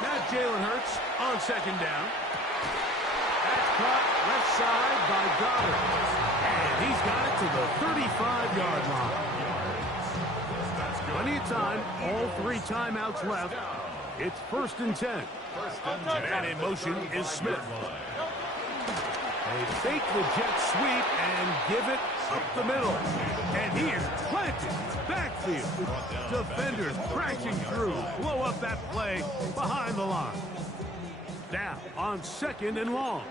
Now Jalen Hurts on second down. That's caught left side by Goddard. And he's got it to the 35-yard line. Plenty of time. All 3 timeouts left. It's 1st and 10. And in motion is Smith. They fake the jet sweep and give it up the middle. And he is planted. Backfield. Defenders crashing through. Blow up that play behind the line. Now on 2nd and long.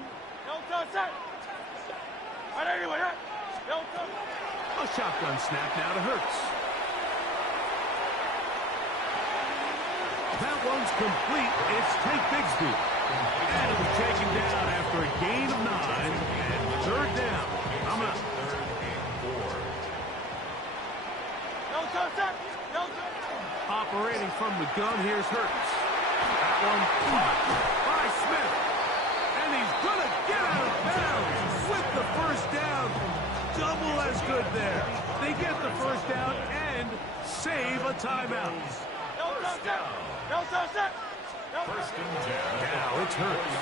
A shotgun snap now to Hurts. That one's complete. It's Tank Bigsby. And it was taken down after a gain of 9. And 3rd down. Coming up. Operating from the gun, here's Hurts. That one caught by Smith. And he's going to get out of bounds with the 1st down. Double as good there. They get the 1st down and save a timeout. First down. 1st and 10. Now it's Hurts.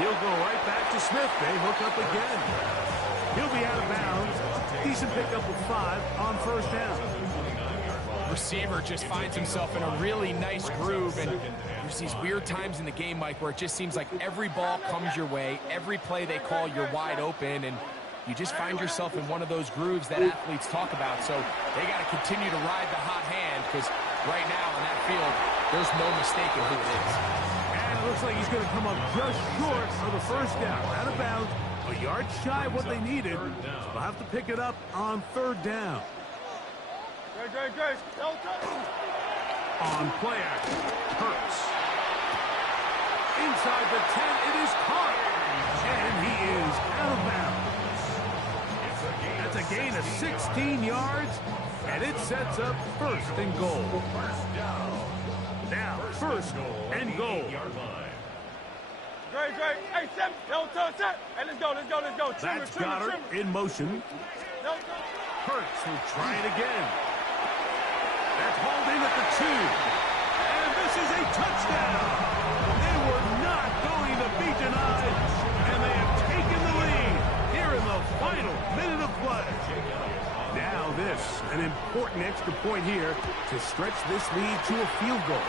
He'll go right back to Smith. They hook up again. He'll be out of bounds. Decent pickup of 5 on 1st down. Receiver just finds himself in a really nice groove, and there's these weird times in the game, Mike, where it just seems like every ball comes your way, every play they call, you're wide open, and you just find yourself in one of those grooves that athletes talk about. So they got to continue to ride the hot hand, because right now on that field, there's no mistaking who it is. And it looks like he's going to come up just short of the 1st down. Out of bounds, a yard shy of what they needed. So they'll have to pick it up on 3rd down. On play action, Hurts. Inside the 10, it is caught. And he is out of bounds. That's a gain of 16 yards, and it sets up 1st and goal. Now, 1st and goal. Hey, Sam, hey, let's go. That's Goddard in motion. Hurts will try it again. That's hauled in at the 2. And this is a touchdown. They were not going to be denied, and they have taken the lead here in the final minute of play. Now this, an important extra point here to stretch this lead to a field goal.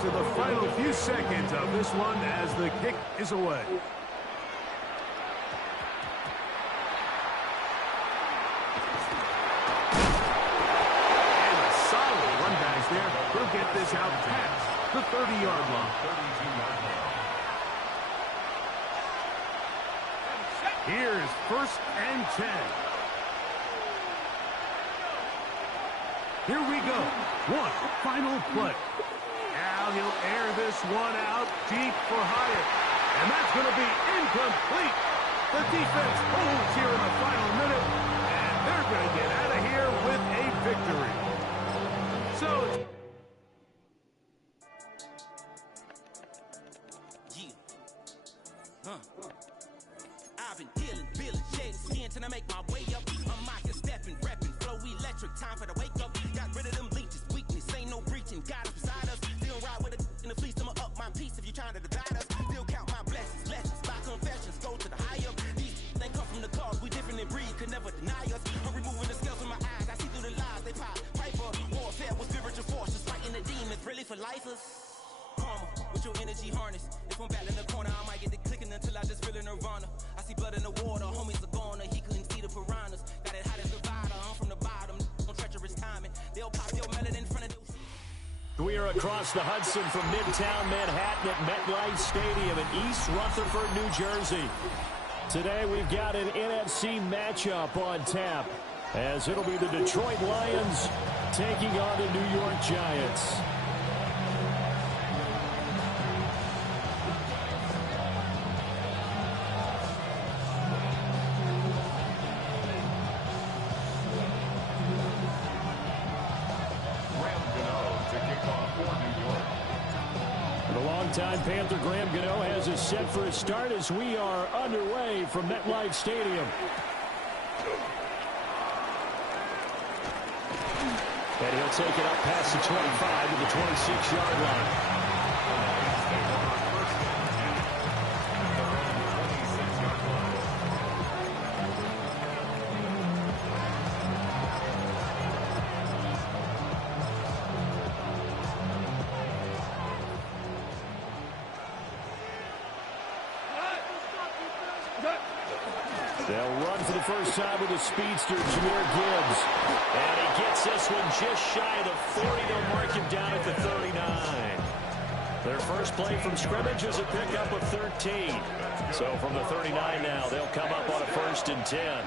To the final few seconds of this one as the kick is away. And a solid run back there. He'll get this out past the 30-yard line. Here's 1st and 10. Here we go. One final play. Now he'll air this one out deep for Hyatt. And that's going to be incomplete. The defense holds here in the final minute, and they're going to get out of here with a victory. So I've been dealing, shedding skin till I make my way up. I'm out here stepping, repping, flow electric, time for the wake up. Got rid of them leeches, weakness, ain't no breaching, God is beside us. Still ride with it in the fleece, I'ma up my piece if you're trying to divide us. Still count my blessings, lessons, by confessions, go to the higher. These they come from the cause, we different in breed, could never deny us. I'm removing the scales from my eyes, I see through the lies, they pop. Piper, warfare with spiritual forces, fighting the demons, really for lifers. Karma, with your energy harness. If I'm back in the corner, I might get the clicking until I just feel a nirvana. I see blood in the water, homies are gone, he couldn't see the piranhas. Got it hot as divider, I'm from the bottom, on treacherous timing. They'll pop your melon in front of the... We are across the Hudson from Midtown Manhattan at MetLife Stadium in East Rutherford, New Jersey. Today we've got an NFC matchup on tap, as it'll be the Detroit Lions taking on the New York Giants. To kick off for New The longtime Panther Graham Gano has us set for a start as we are underway from MetLife Stadium. And he'll take it up past the 25 to the 26-yard line. They'll run for the first time with the speedster, Jahmyr Gibbs. And he gets this one just shy of the 40. They'll mark him down at the 39. Their first play from scrimmage is a pickup of 13. So from the 39 now, they'll come up on a 1st and 10. A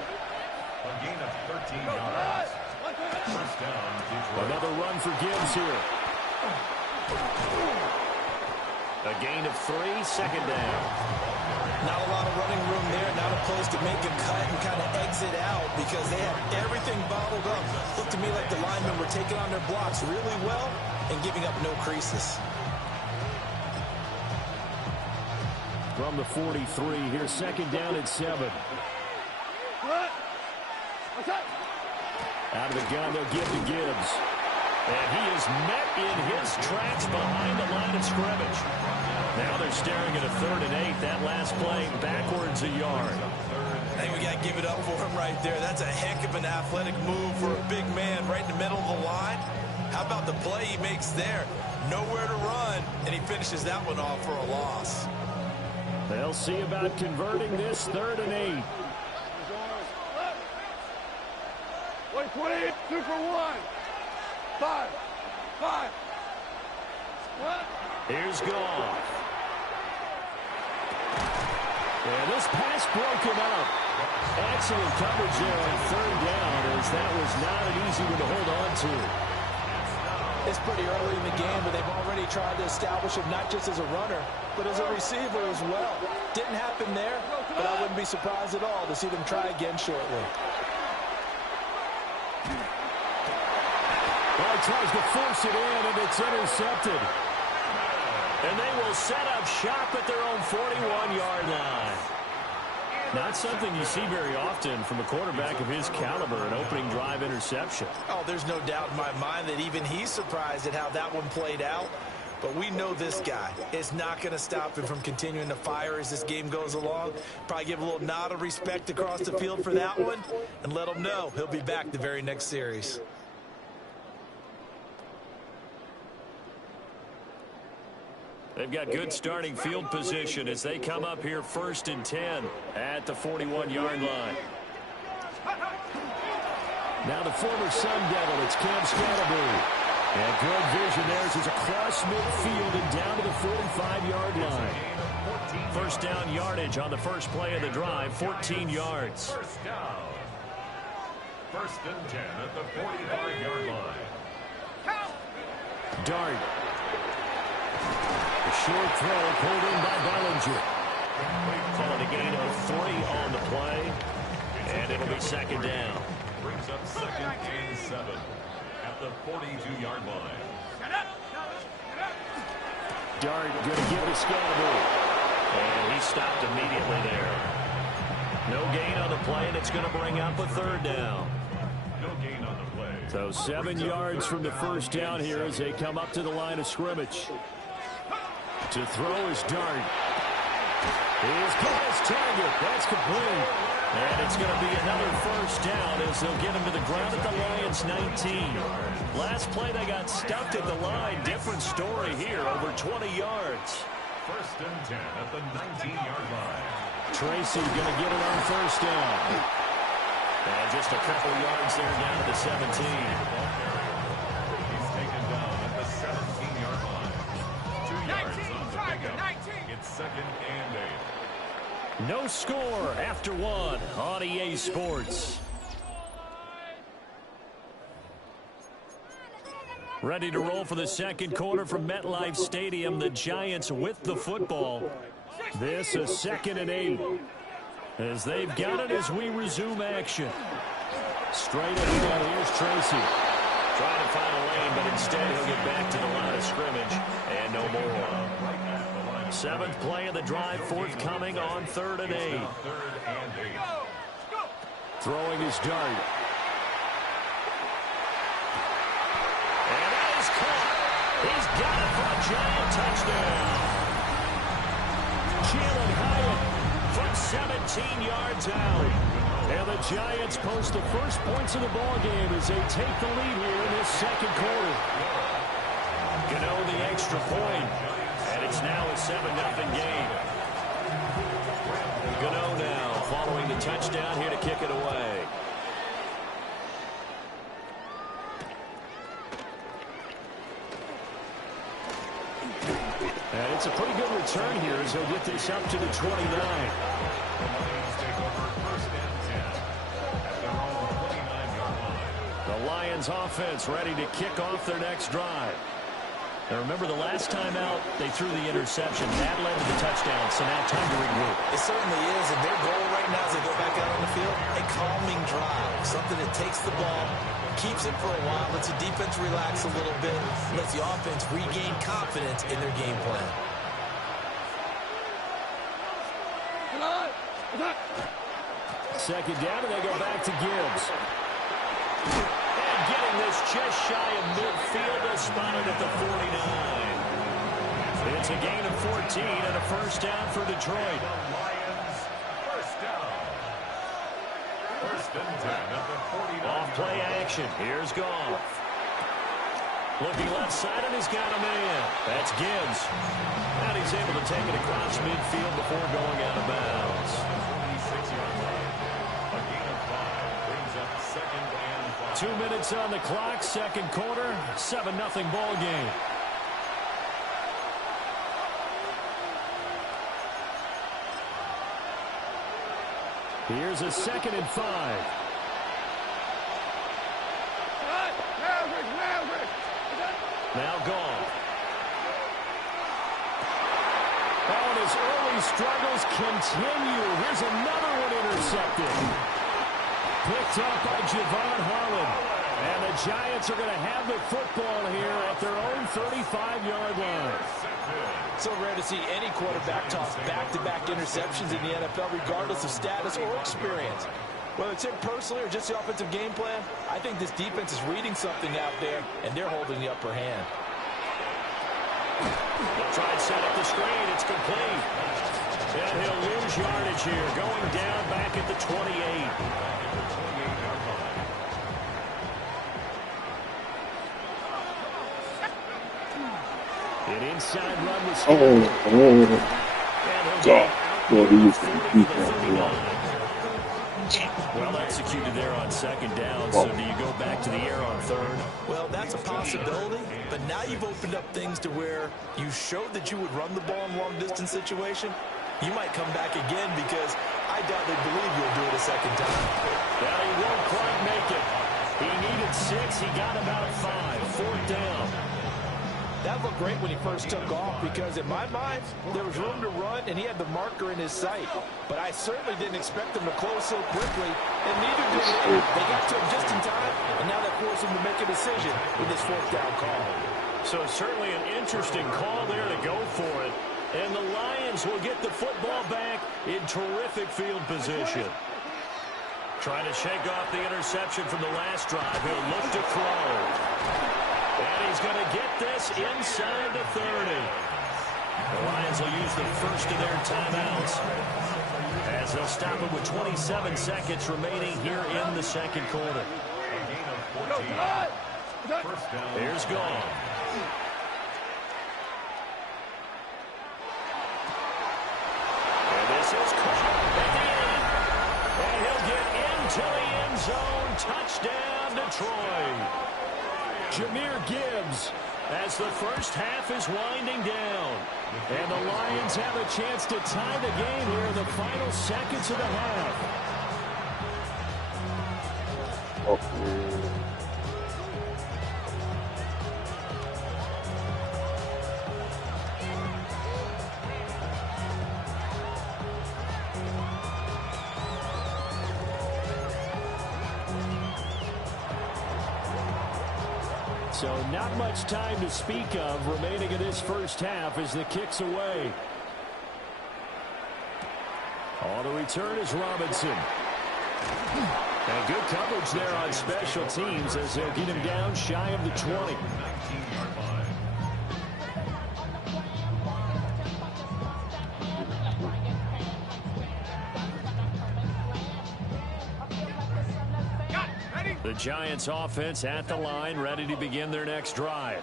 gain of 13 yards. First down, Detroit. Another run for Gibbs here. A gain of 3, 2nd down. Not a lot of running room there, not a place to make a cut and kind of exit out because they had everything bottled up. Looked to me like the linemen were taking on their blocks really well and giving up no creases. From the 43, here's 2nd down and 7. Out of the gun, they'll give to Gibbs. And he is met in his tracks behind the line of scrimmage. Now they're staring at a 3rd and 8. That last play backwards a yard. I think we got to give it up for him right there. That's a heck of an athletic move for a big man right in the middle of the line. How about the play he makes there? Nowhere to run, and he finishes that one off for a loss. They'll see about converting this 3rd and 8. Wait, 20, 2 for 1. 5. What? Here's Goff. And this pass broken up. Excellent coverage there on 3rd down, as that was not an easy one to hold on to. It's pretty early in the game, but they've already tried to establish him not just as a runner, but as a receiver as well. Didn't happen there, but I wouldn't be surprised at all to see them try again shortly. Well, he tries to force it in, and it's intercepted. And they will set up shop at their own 41-yard line. Not something you see very often from a quarterback of his caliber, an opening drive interception. Oh, there's no doubt in my mind that even he's surprised at how that one played out. But we know this guy is not going to stop him from continuing to fire as this game goes along. Probably give a little nod of respect across the field for that one and let him know he'll be back the very next series. They've got good starting field position as they come up here 1st and 10 at the 41-yard line. Now the former Sun Devil, it's Cam Scatterbury. And good vision there as he's across midfield and down to the 45-yard line. First down yardage on the first play of the drive, 14 yards. First down. 1st and 10 at the 45-yard line. Dart. A short throw pulled in by Bellinger. Calling a gain of 3 on the play. And it'll be 2nd down. Brings up 2nd and 7 at the 42-yard line. Dart going to give it to Scalaboo. And he stopped immediately there. No gain on the play, and it's going to bring up a 3rd down. No gain on the play. So 7 yards from the first down here as they come up to the line of scrimmage. To throw is Dart. He's got his target. That's complete. And it's going to be another first down as they'll get him to the ground at the Lions' 19. Last play they got stuffed at the line. Different story here, over 20 yards. 1st and 10 at the 19-yard line. Tracy going to get it on 1st down. And just a couple yards there down to the 17. He's taken down at the 17-yard line. 2 yards on the pickup. It's 2nd and 8. No score after 1 on EA Sports. Ready to roll for the second quarter from MetLife Stadium. The Giants with the football. This is 2nd and 8. As they've got it as we resume action. Straight ahead, here's Tracy. Trying to find a lane, but instead he'll get back to the line of scrimmage. And no more. Seventh play of the drive forthcoming on 3rd and 8. Throwing his dart. And that is caught. He's got it for a giant touchdown. Jalen Hyatt from 17 yards out. And the Giants post the first points of the ball game as they take the lead here in this second quarter. Gano the extra point, and it's now a 7-0 game. Gano now following the touchdown here to kick it away. And it's a pretty good return here as he'll get this up to the 29. The Lions offense ready to kick off their next drive. Now remember, the last time out, they threw the interception. That led to the touchdown, so now time to regroup. It certainly is, and their goal right now as they go back out on the field, a calming drive, something that takes the ball, keeps it for a while, lets the defense relax a little bit, lets the offense regain confidence in their game plan. Second down, and they go back to Gibbs. And getting this just shy of midfield, they'll spot it at the 49. It's a gain of 14 and a first down for Detroit. Lions, first down. First and 10 at the 49. Off-play action. Here's Goff. Looking left side, and he's got a man. That's Gibbs. And he's able to take it across midfield before going out of bounds. 26-yard line. A gain of 5 brings up second and 5. 2 minutes on the clock, second quarter, 7-0 ball game. Here's a 2nd and 5. Now gone. Oh, and his early struggles continue. Here's another one intercepted. Picked up by Javon Harlan. And the Giants are going to have the football here at their own 35-yard line. So rare to see any quarterback toss back-to-back interceptions in the NFL, regardless of status or experience. Whether it's him personally or just the offensive game plan, I think this defense is reading something out there, and they're holding the upper hand. They'll try and set up the screen. It's complete. And he'll lose yardage here, going down back at the 28. An inside run with God. Well executed there on second down. So do you go back to the air on third? Well, that's a possibility, but now you've opened up things to where you showed that you would run the ball in long-distance situation. You might come back again because I doubt they believe you'll do it a second time. Well, he won't quite make it. He needed 6. He got about 5. 4th down. That looked great when he first took off because, in my mind, there was room to run, and he had the marker in his sight. But I certainly didn't expect him to close so quickly, and neither did they. They got to him just in time, and now that forced him to make a decision with this 4th down call. So certainly an interesting call there to go for it. And the Lions will get the football back in terrific field position. Trying to shake off the interception from the last drive. He'll look to throw. And he's going to get this inside the 30. The Lions will use the first of their timeouts as they'll stop it with 27 seconds remaining here in the second quarter. Here's Goff. And this is caught at the end. And he'll get into the end zone. Touchdown, Detroit. Jahmyr Gibbs as the first half is winding down. And the Lions have a chance to tie the game here in the final seconds of the half. So not much time to speak of remaining in this first half as the kick's away. On the return is Robinson. And good coverage there on special teams as they'll get him down shy of the 20. The Giants offense at the line, ready to begin their next drive.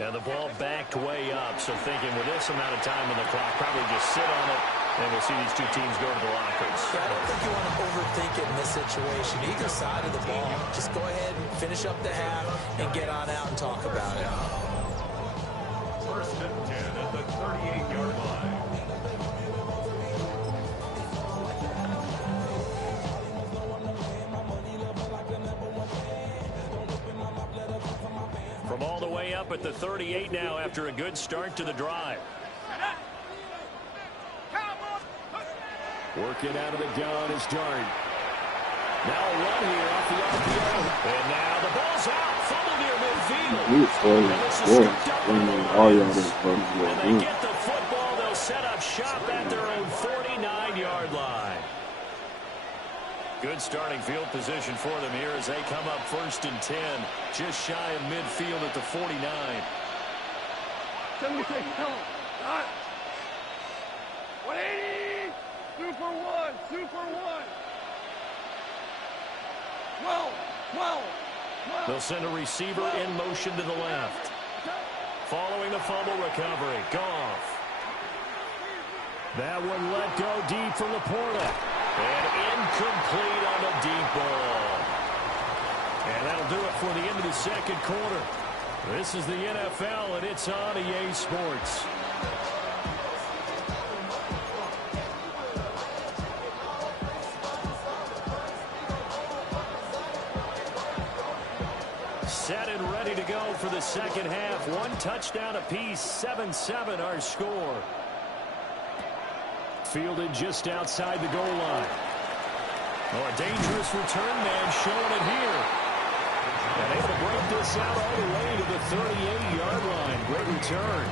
And the ball backed way up, so thinking with this amount of time on the clock, probably just sit on it, and we'll see these two teams go to the lockers. Yeah, I don't think you want to overthink it in this situation. Either side of the ball, just go ahead and finish up the half and get on out and talk about it. First and 10 at the 38-yard line. From all the way up at the 38 now after a good start to the drive. Working out of the gun is Dart. Now a run here off the RPO. And now the ball's out. Fumble near midfield. And they get the football. They'll set up shop at their own 49-yard line. Good starting field position for them here as they come up 1st and 10. Just shy of midfield at the 49. 76, tell him. 180. Super one. Super one. 12. 12. 12. They'll send a receiver in motion to the left. Following the fumble recovery. Goff. That one let go deep for Laporta. And incomplete on the deep ball. And that'll do it for the end of the second quarter. This is the NFL, and it's on EA Sports. Set and ready to go for the second half. One touchdown apiece, 7-7 our score. Fielded just outside the goal line. Oh, a dangerous return man showing it here. And able to break this out all the way to the 38-yard line. Great return.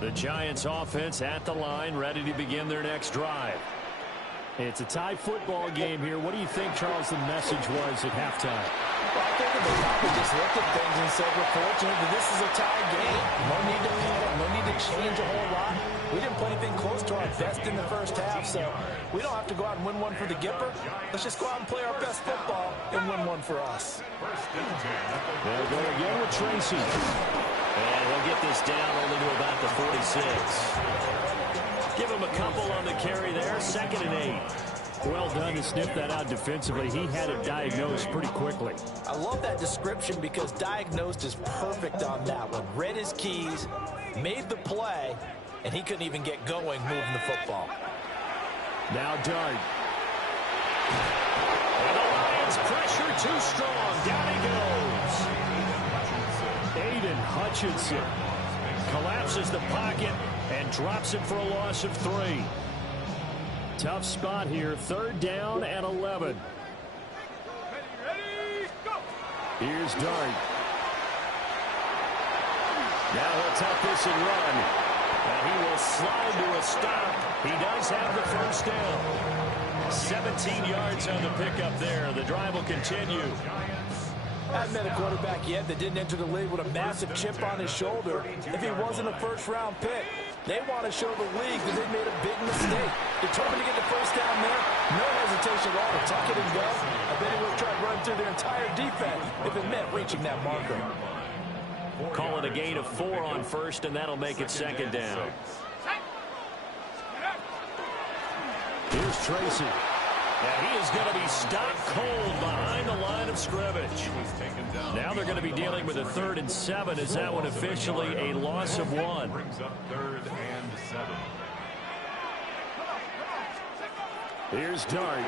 The Giants offense at the line, ready to begin their next drive. It's a tie football game here. What do you think, Charles, the message was at halftime? Well, I think they probably just looked at things and said, we're fortunate that this is a tie game. No need to panic, no need to change a whole lot. We didn't play anything close to our best in the first half, so we don't have to go out and win one for the Gipper. Let's just go out and play our best football and win one for us. They'll go again with Tracy. And we'll get this down only to about the 46. Give him a couple on the carry there. 2nd and 8. Well done to sniff that out defensively. He had it diagnosed pretty quickly. I love that description because diagnosed is perfect on that one. Read his keys, made the play, and he couldn't even get going moving the football. Now Dart. And the Lions pressure too strong. Down he goes. Aiden Hutchinson collapses the pocket and drops it for a loss of 3. Tough spot here. 3rd down and 11. Here's Dart. Now he'll tuck this and run. And he will slide to a stop. He does have the 1st down. 17 yards on the pickup there. The drive will continue. I haven't met a quarterback yet that didn't enter the league with a massive chip on his shoulder if he wasn't a first-round pick. They want to show the league that they made a big mistake. Determined to get the 1st down there, no hesitation at all to tuck it and go. I bet he would have tried to run through their entire defense if it meant reaching that marker. Call it a gain of 4 on 1st, and that'll make it 2nd down. Here's Tracy. And he is going to be stopped cold behind the line of scrimmage. Now they're going to be dealing with a 3rd and 7. Is that one officially a loss of 1? Brings up 3rd and 7. Here's Dart.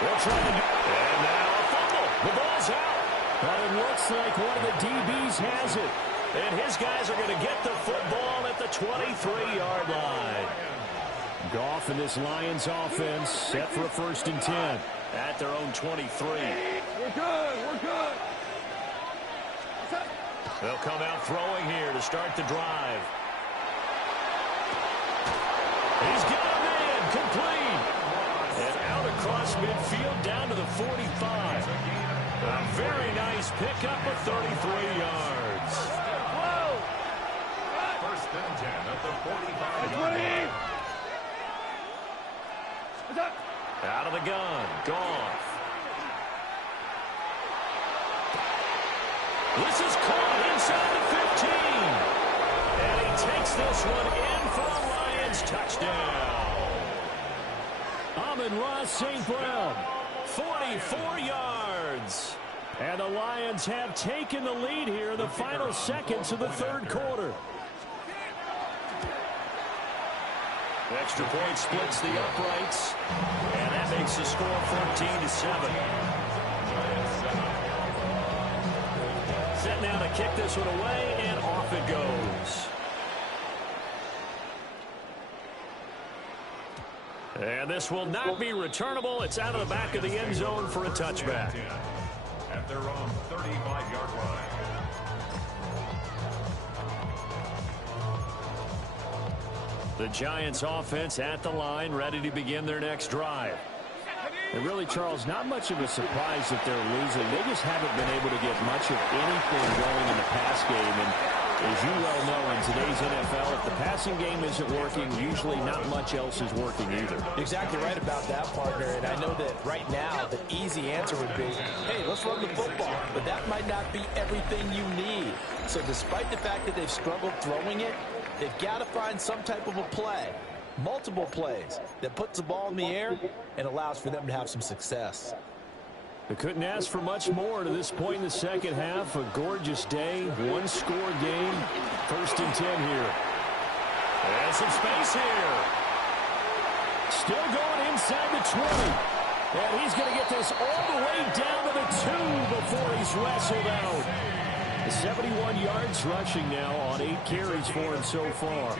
They'll try to do. And now a fumble. The ball's out. But it looks like one of the DBs has it. And his guys are going to get the football at the 23-yard line. Goff and this Lions offense set for a 1st and 10 at their own 23. We're good. We're good. They'll come out throwing here to start the drive. He's got a man complete. And out across midfield down to the 45. A very nice pickup of 33 yards. Whoa. 1st and 10 at the 45. 20. Out of the gun, Goff. This is caught inside the 15. And he takes this one in for a Lions touchdown. Amon-Ra St. Brown, 44 yards. And the Lions have taken the lead here in the final seconds of the 3rd quarter. Extra point splits the uprights, and that makes the score 14-7. Set now to kick this one away, and off it goes. And this will not be returnable. It's out of the back of the end zone for a touchback. At their own 35-yard line. The Giants offense at the line, ready to begin their next drive. And really, Charles, not much of a surprise that they're losing. They just haven't been able to get much of anything going in the pass game. And as you well know, in today's NFL, if the passing game isn't working, usually not much else is working either. Exactly right about that, partner. And I know that right now the easy answer would be, hey, let's run the football. But that might not be everything you need. So despite the fact that they've struggled throwing it, they've got to find some type of a play, multiple plays, that puts the ball in the air and allows for them to have some success. They couldn't ask for much more to this point in the second half. A gorgeous day, one-score game, 1st and 10 here. And some space here. Still going inside the 20. And he's going to get this all the way down to the 2 before he's wrestled out. 71 yards rushing now on 8 carries for him so far.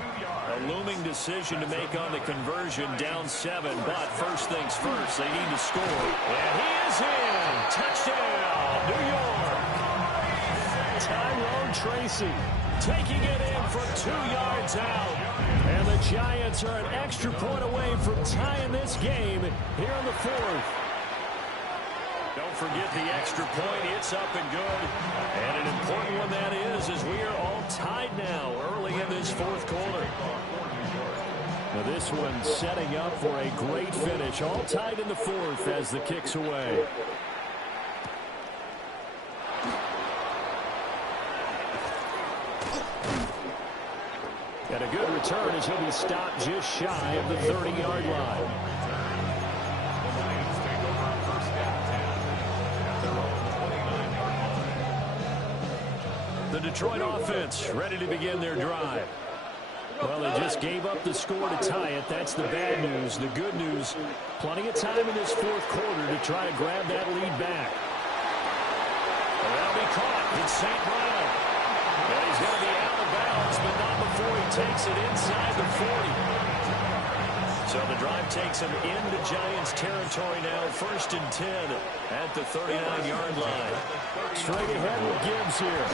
A looming decision to make on the conversion, down 7. But first things first, they need to score. And he is in. Touchdown, New York. Tyrone Tracy taking it in from 2 yards out. And the Giants are an extra point away from tying this game here in the 4th. Don't forget the extra point. It's up and good. And an important one that is, as we are all tied now early in this 4th quarter. Now this one setting up for a great finish. All tied in the 4th as the kick's away. And a good return as he'll be stopped just shy of the 30-yard line. The Detroit offense ready to begin their drive. Well, they just gave up the score to tie it. That's the bad news. The good news, plenty of time in this 4th quarter to try to grab that lead back. That'll be caught. It's St. Brown. And he's going to be out of bounds, but not before he takes it inside the 40. So the drive takes him into Giants territory now. 1st and 10 at the 39-yard line. Straight ahead with Gibbs here.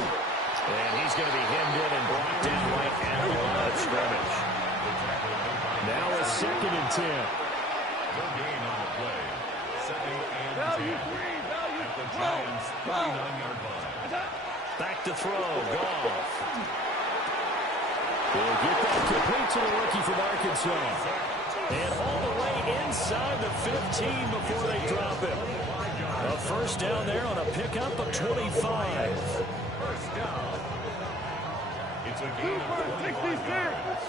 And he's going to be hemmed in and blocked down right at the line of scrimmage. Now a 2nd and 10. No gain on the play. 2nd and 10. At the Giants' 39-yard line. Back to throw. Goff. They'll get that complete to the rookie from Arkansas. And all the way inside the 15 before they drop it. A 1st down there on a pickup of 25. 1st down. It's a gain of 25 yards.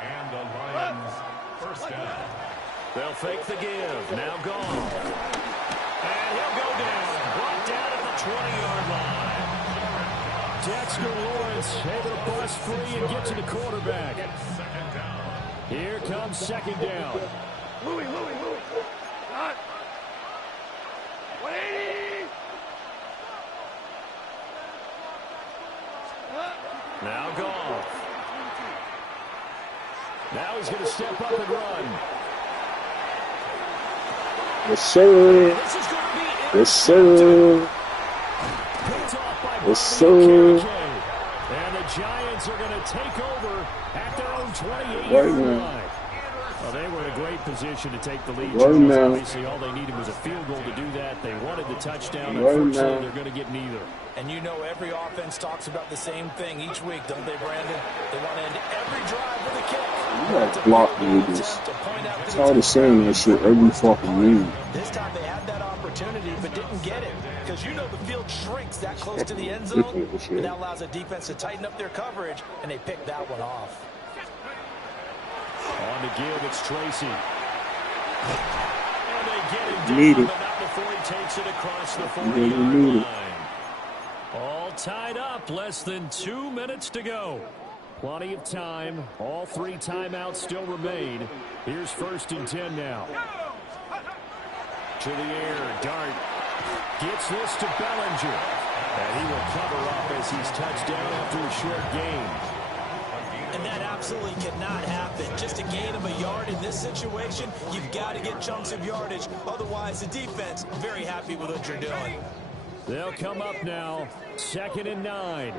And the Lions 1st down. They'll fake the give. Now Goff. And he'll go down. Brought down at the 20-yard line. Dexter Lawrence able to bust free and get to the quarterback. Here comes 2nd down. Louis. Not. 180. Now Goff. Now now he's going to step up and run. Yes, sir. This is going to be Yes, sir. Yes, sir. And the Giants are going to take over at their own 28-yard Right now. line. Well, they were in a great position to take the lead. Right now. Obviously, all they needed was a field goal to do that. They wanted the touchdown. Right Unfortunately, now. they're going to get neither. And you know every offense talks about the same thing each week, don't they, Brandon? They want to end every drive with a kick. You gotta block the Eagles. I'm tired of saying that shit every fucking game. This time they had that opportunity but didn't get it because you know the field shrinks that close to the end zone. And that allows the defense to tighten up their coverage, and they picked that one off. On to give, it's Tracy. And they get him Need down, it. but not before he takes it across the Need 40-yard it. line. All tied up, less than 2 minutes to go. Plenty of time. All 3 timeouts still remain. Here's 1st and 10 now. To the air, Dart gets this to Bellinger. And he will cover up as he's touched down after a short gain. And that absolutely cannot happen. Just a gain of a yard in this situation, you've got to get chunks of yardage. Otherwise, the defense, very happy with what you're doing. They'll come up now. 2nd and 9.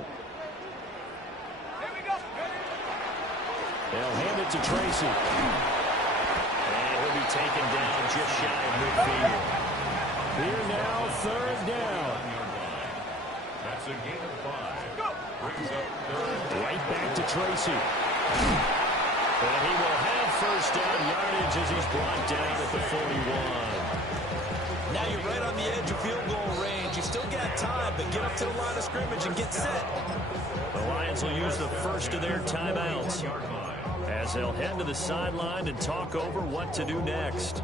They'll hand it to Tracy. And he'll be taken down just shy of midfield. Here now, 3rd down. That's a gain of 5. Brings up 3rd. Right back to Tracy. And he will have 1st down yardage as he's brought down at the 41. Now you're right on the edge of field goal range. You still got time, but get up to the line of scrimmage and get set. The Lions will use the first of their timeouts as they'll head to the sideline and talk over what to do next.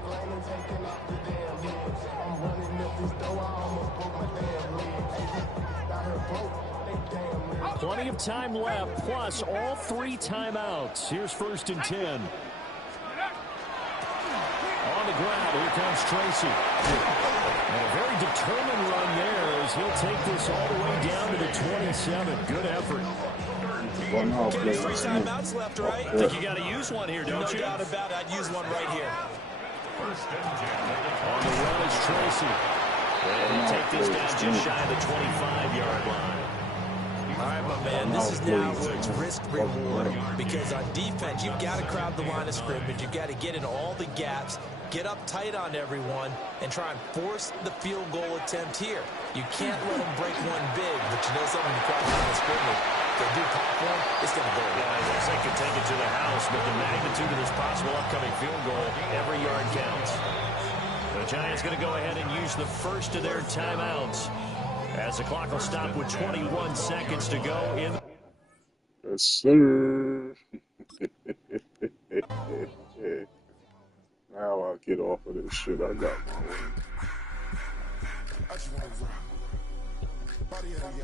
Plenty of time left, plus all 3 timeouts. Here's 1st and 10. On the ground, here comes Tracy. And a very determined run there as he'll take this all the way down to the 27. Good effort. Kenny, 3 timeouts left, right? I think you got to use one here, don't you? No doubt about it. I'd use one right here. 1st and 10. On the run is Tracy. And he'll take this down just shy of the 25-yard line. All right, my man, this is now where it's risk-reward because on defense, you've got to crowd the line of scrimmage. You've got to get in all the gaps, get up tight on everyone, and try and force the field goal attempt here. You can't let them break one big, but you know something, you crowd the line of scrimmage. If they do pop one, it's going to go. Yeah, I they could take it to the house, but the magnitude of this possible upcoming field goal, every yard counts. The Giants going to go ahead and use the first of their timeouts as the clock will stop with 21 seconds to go in. Yes, sir. Now I'll get off of this shit I got going. I just want to rock. Body out of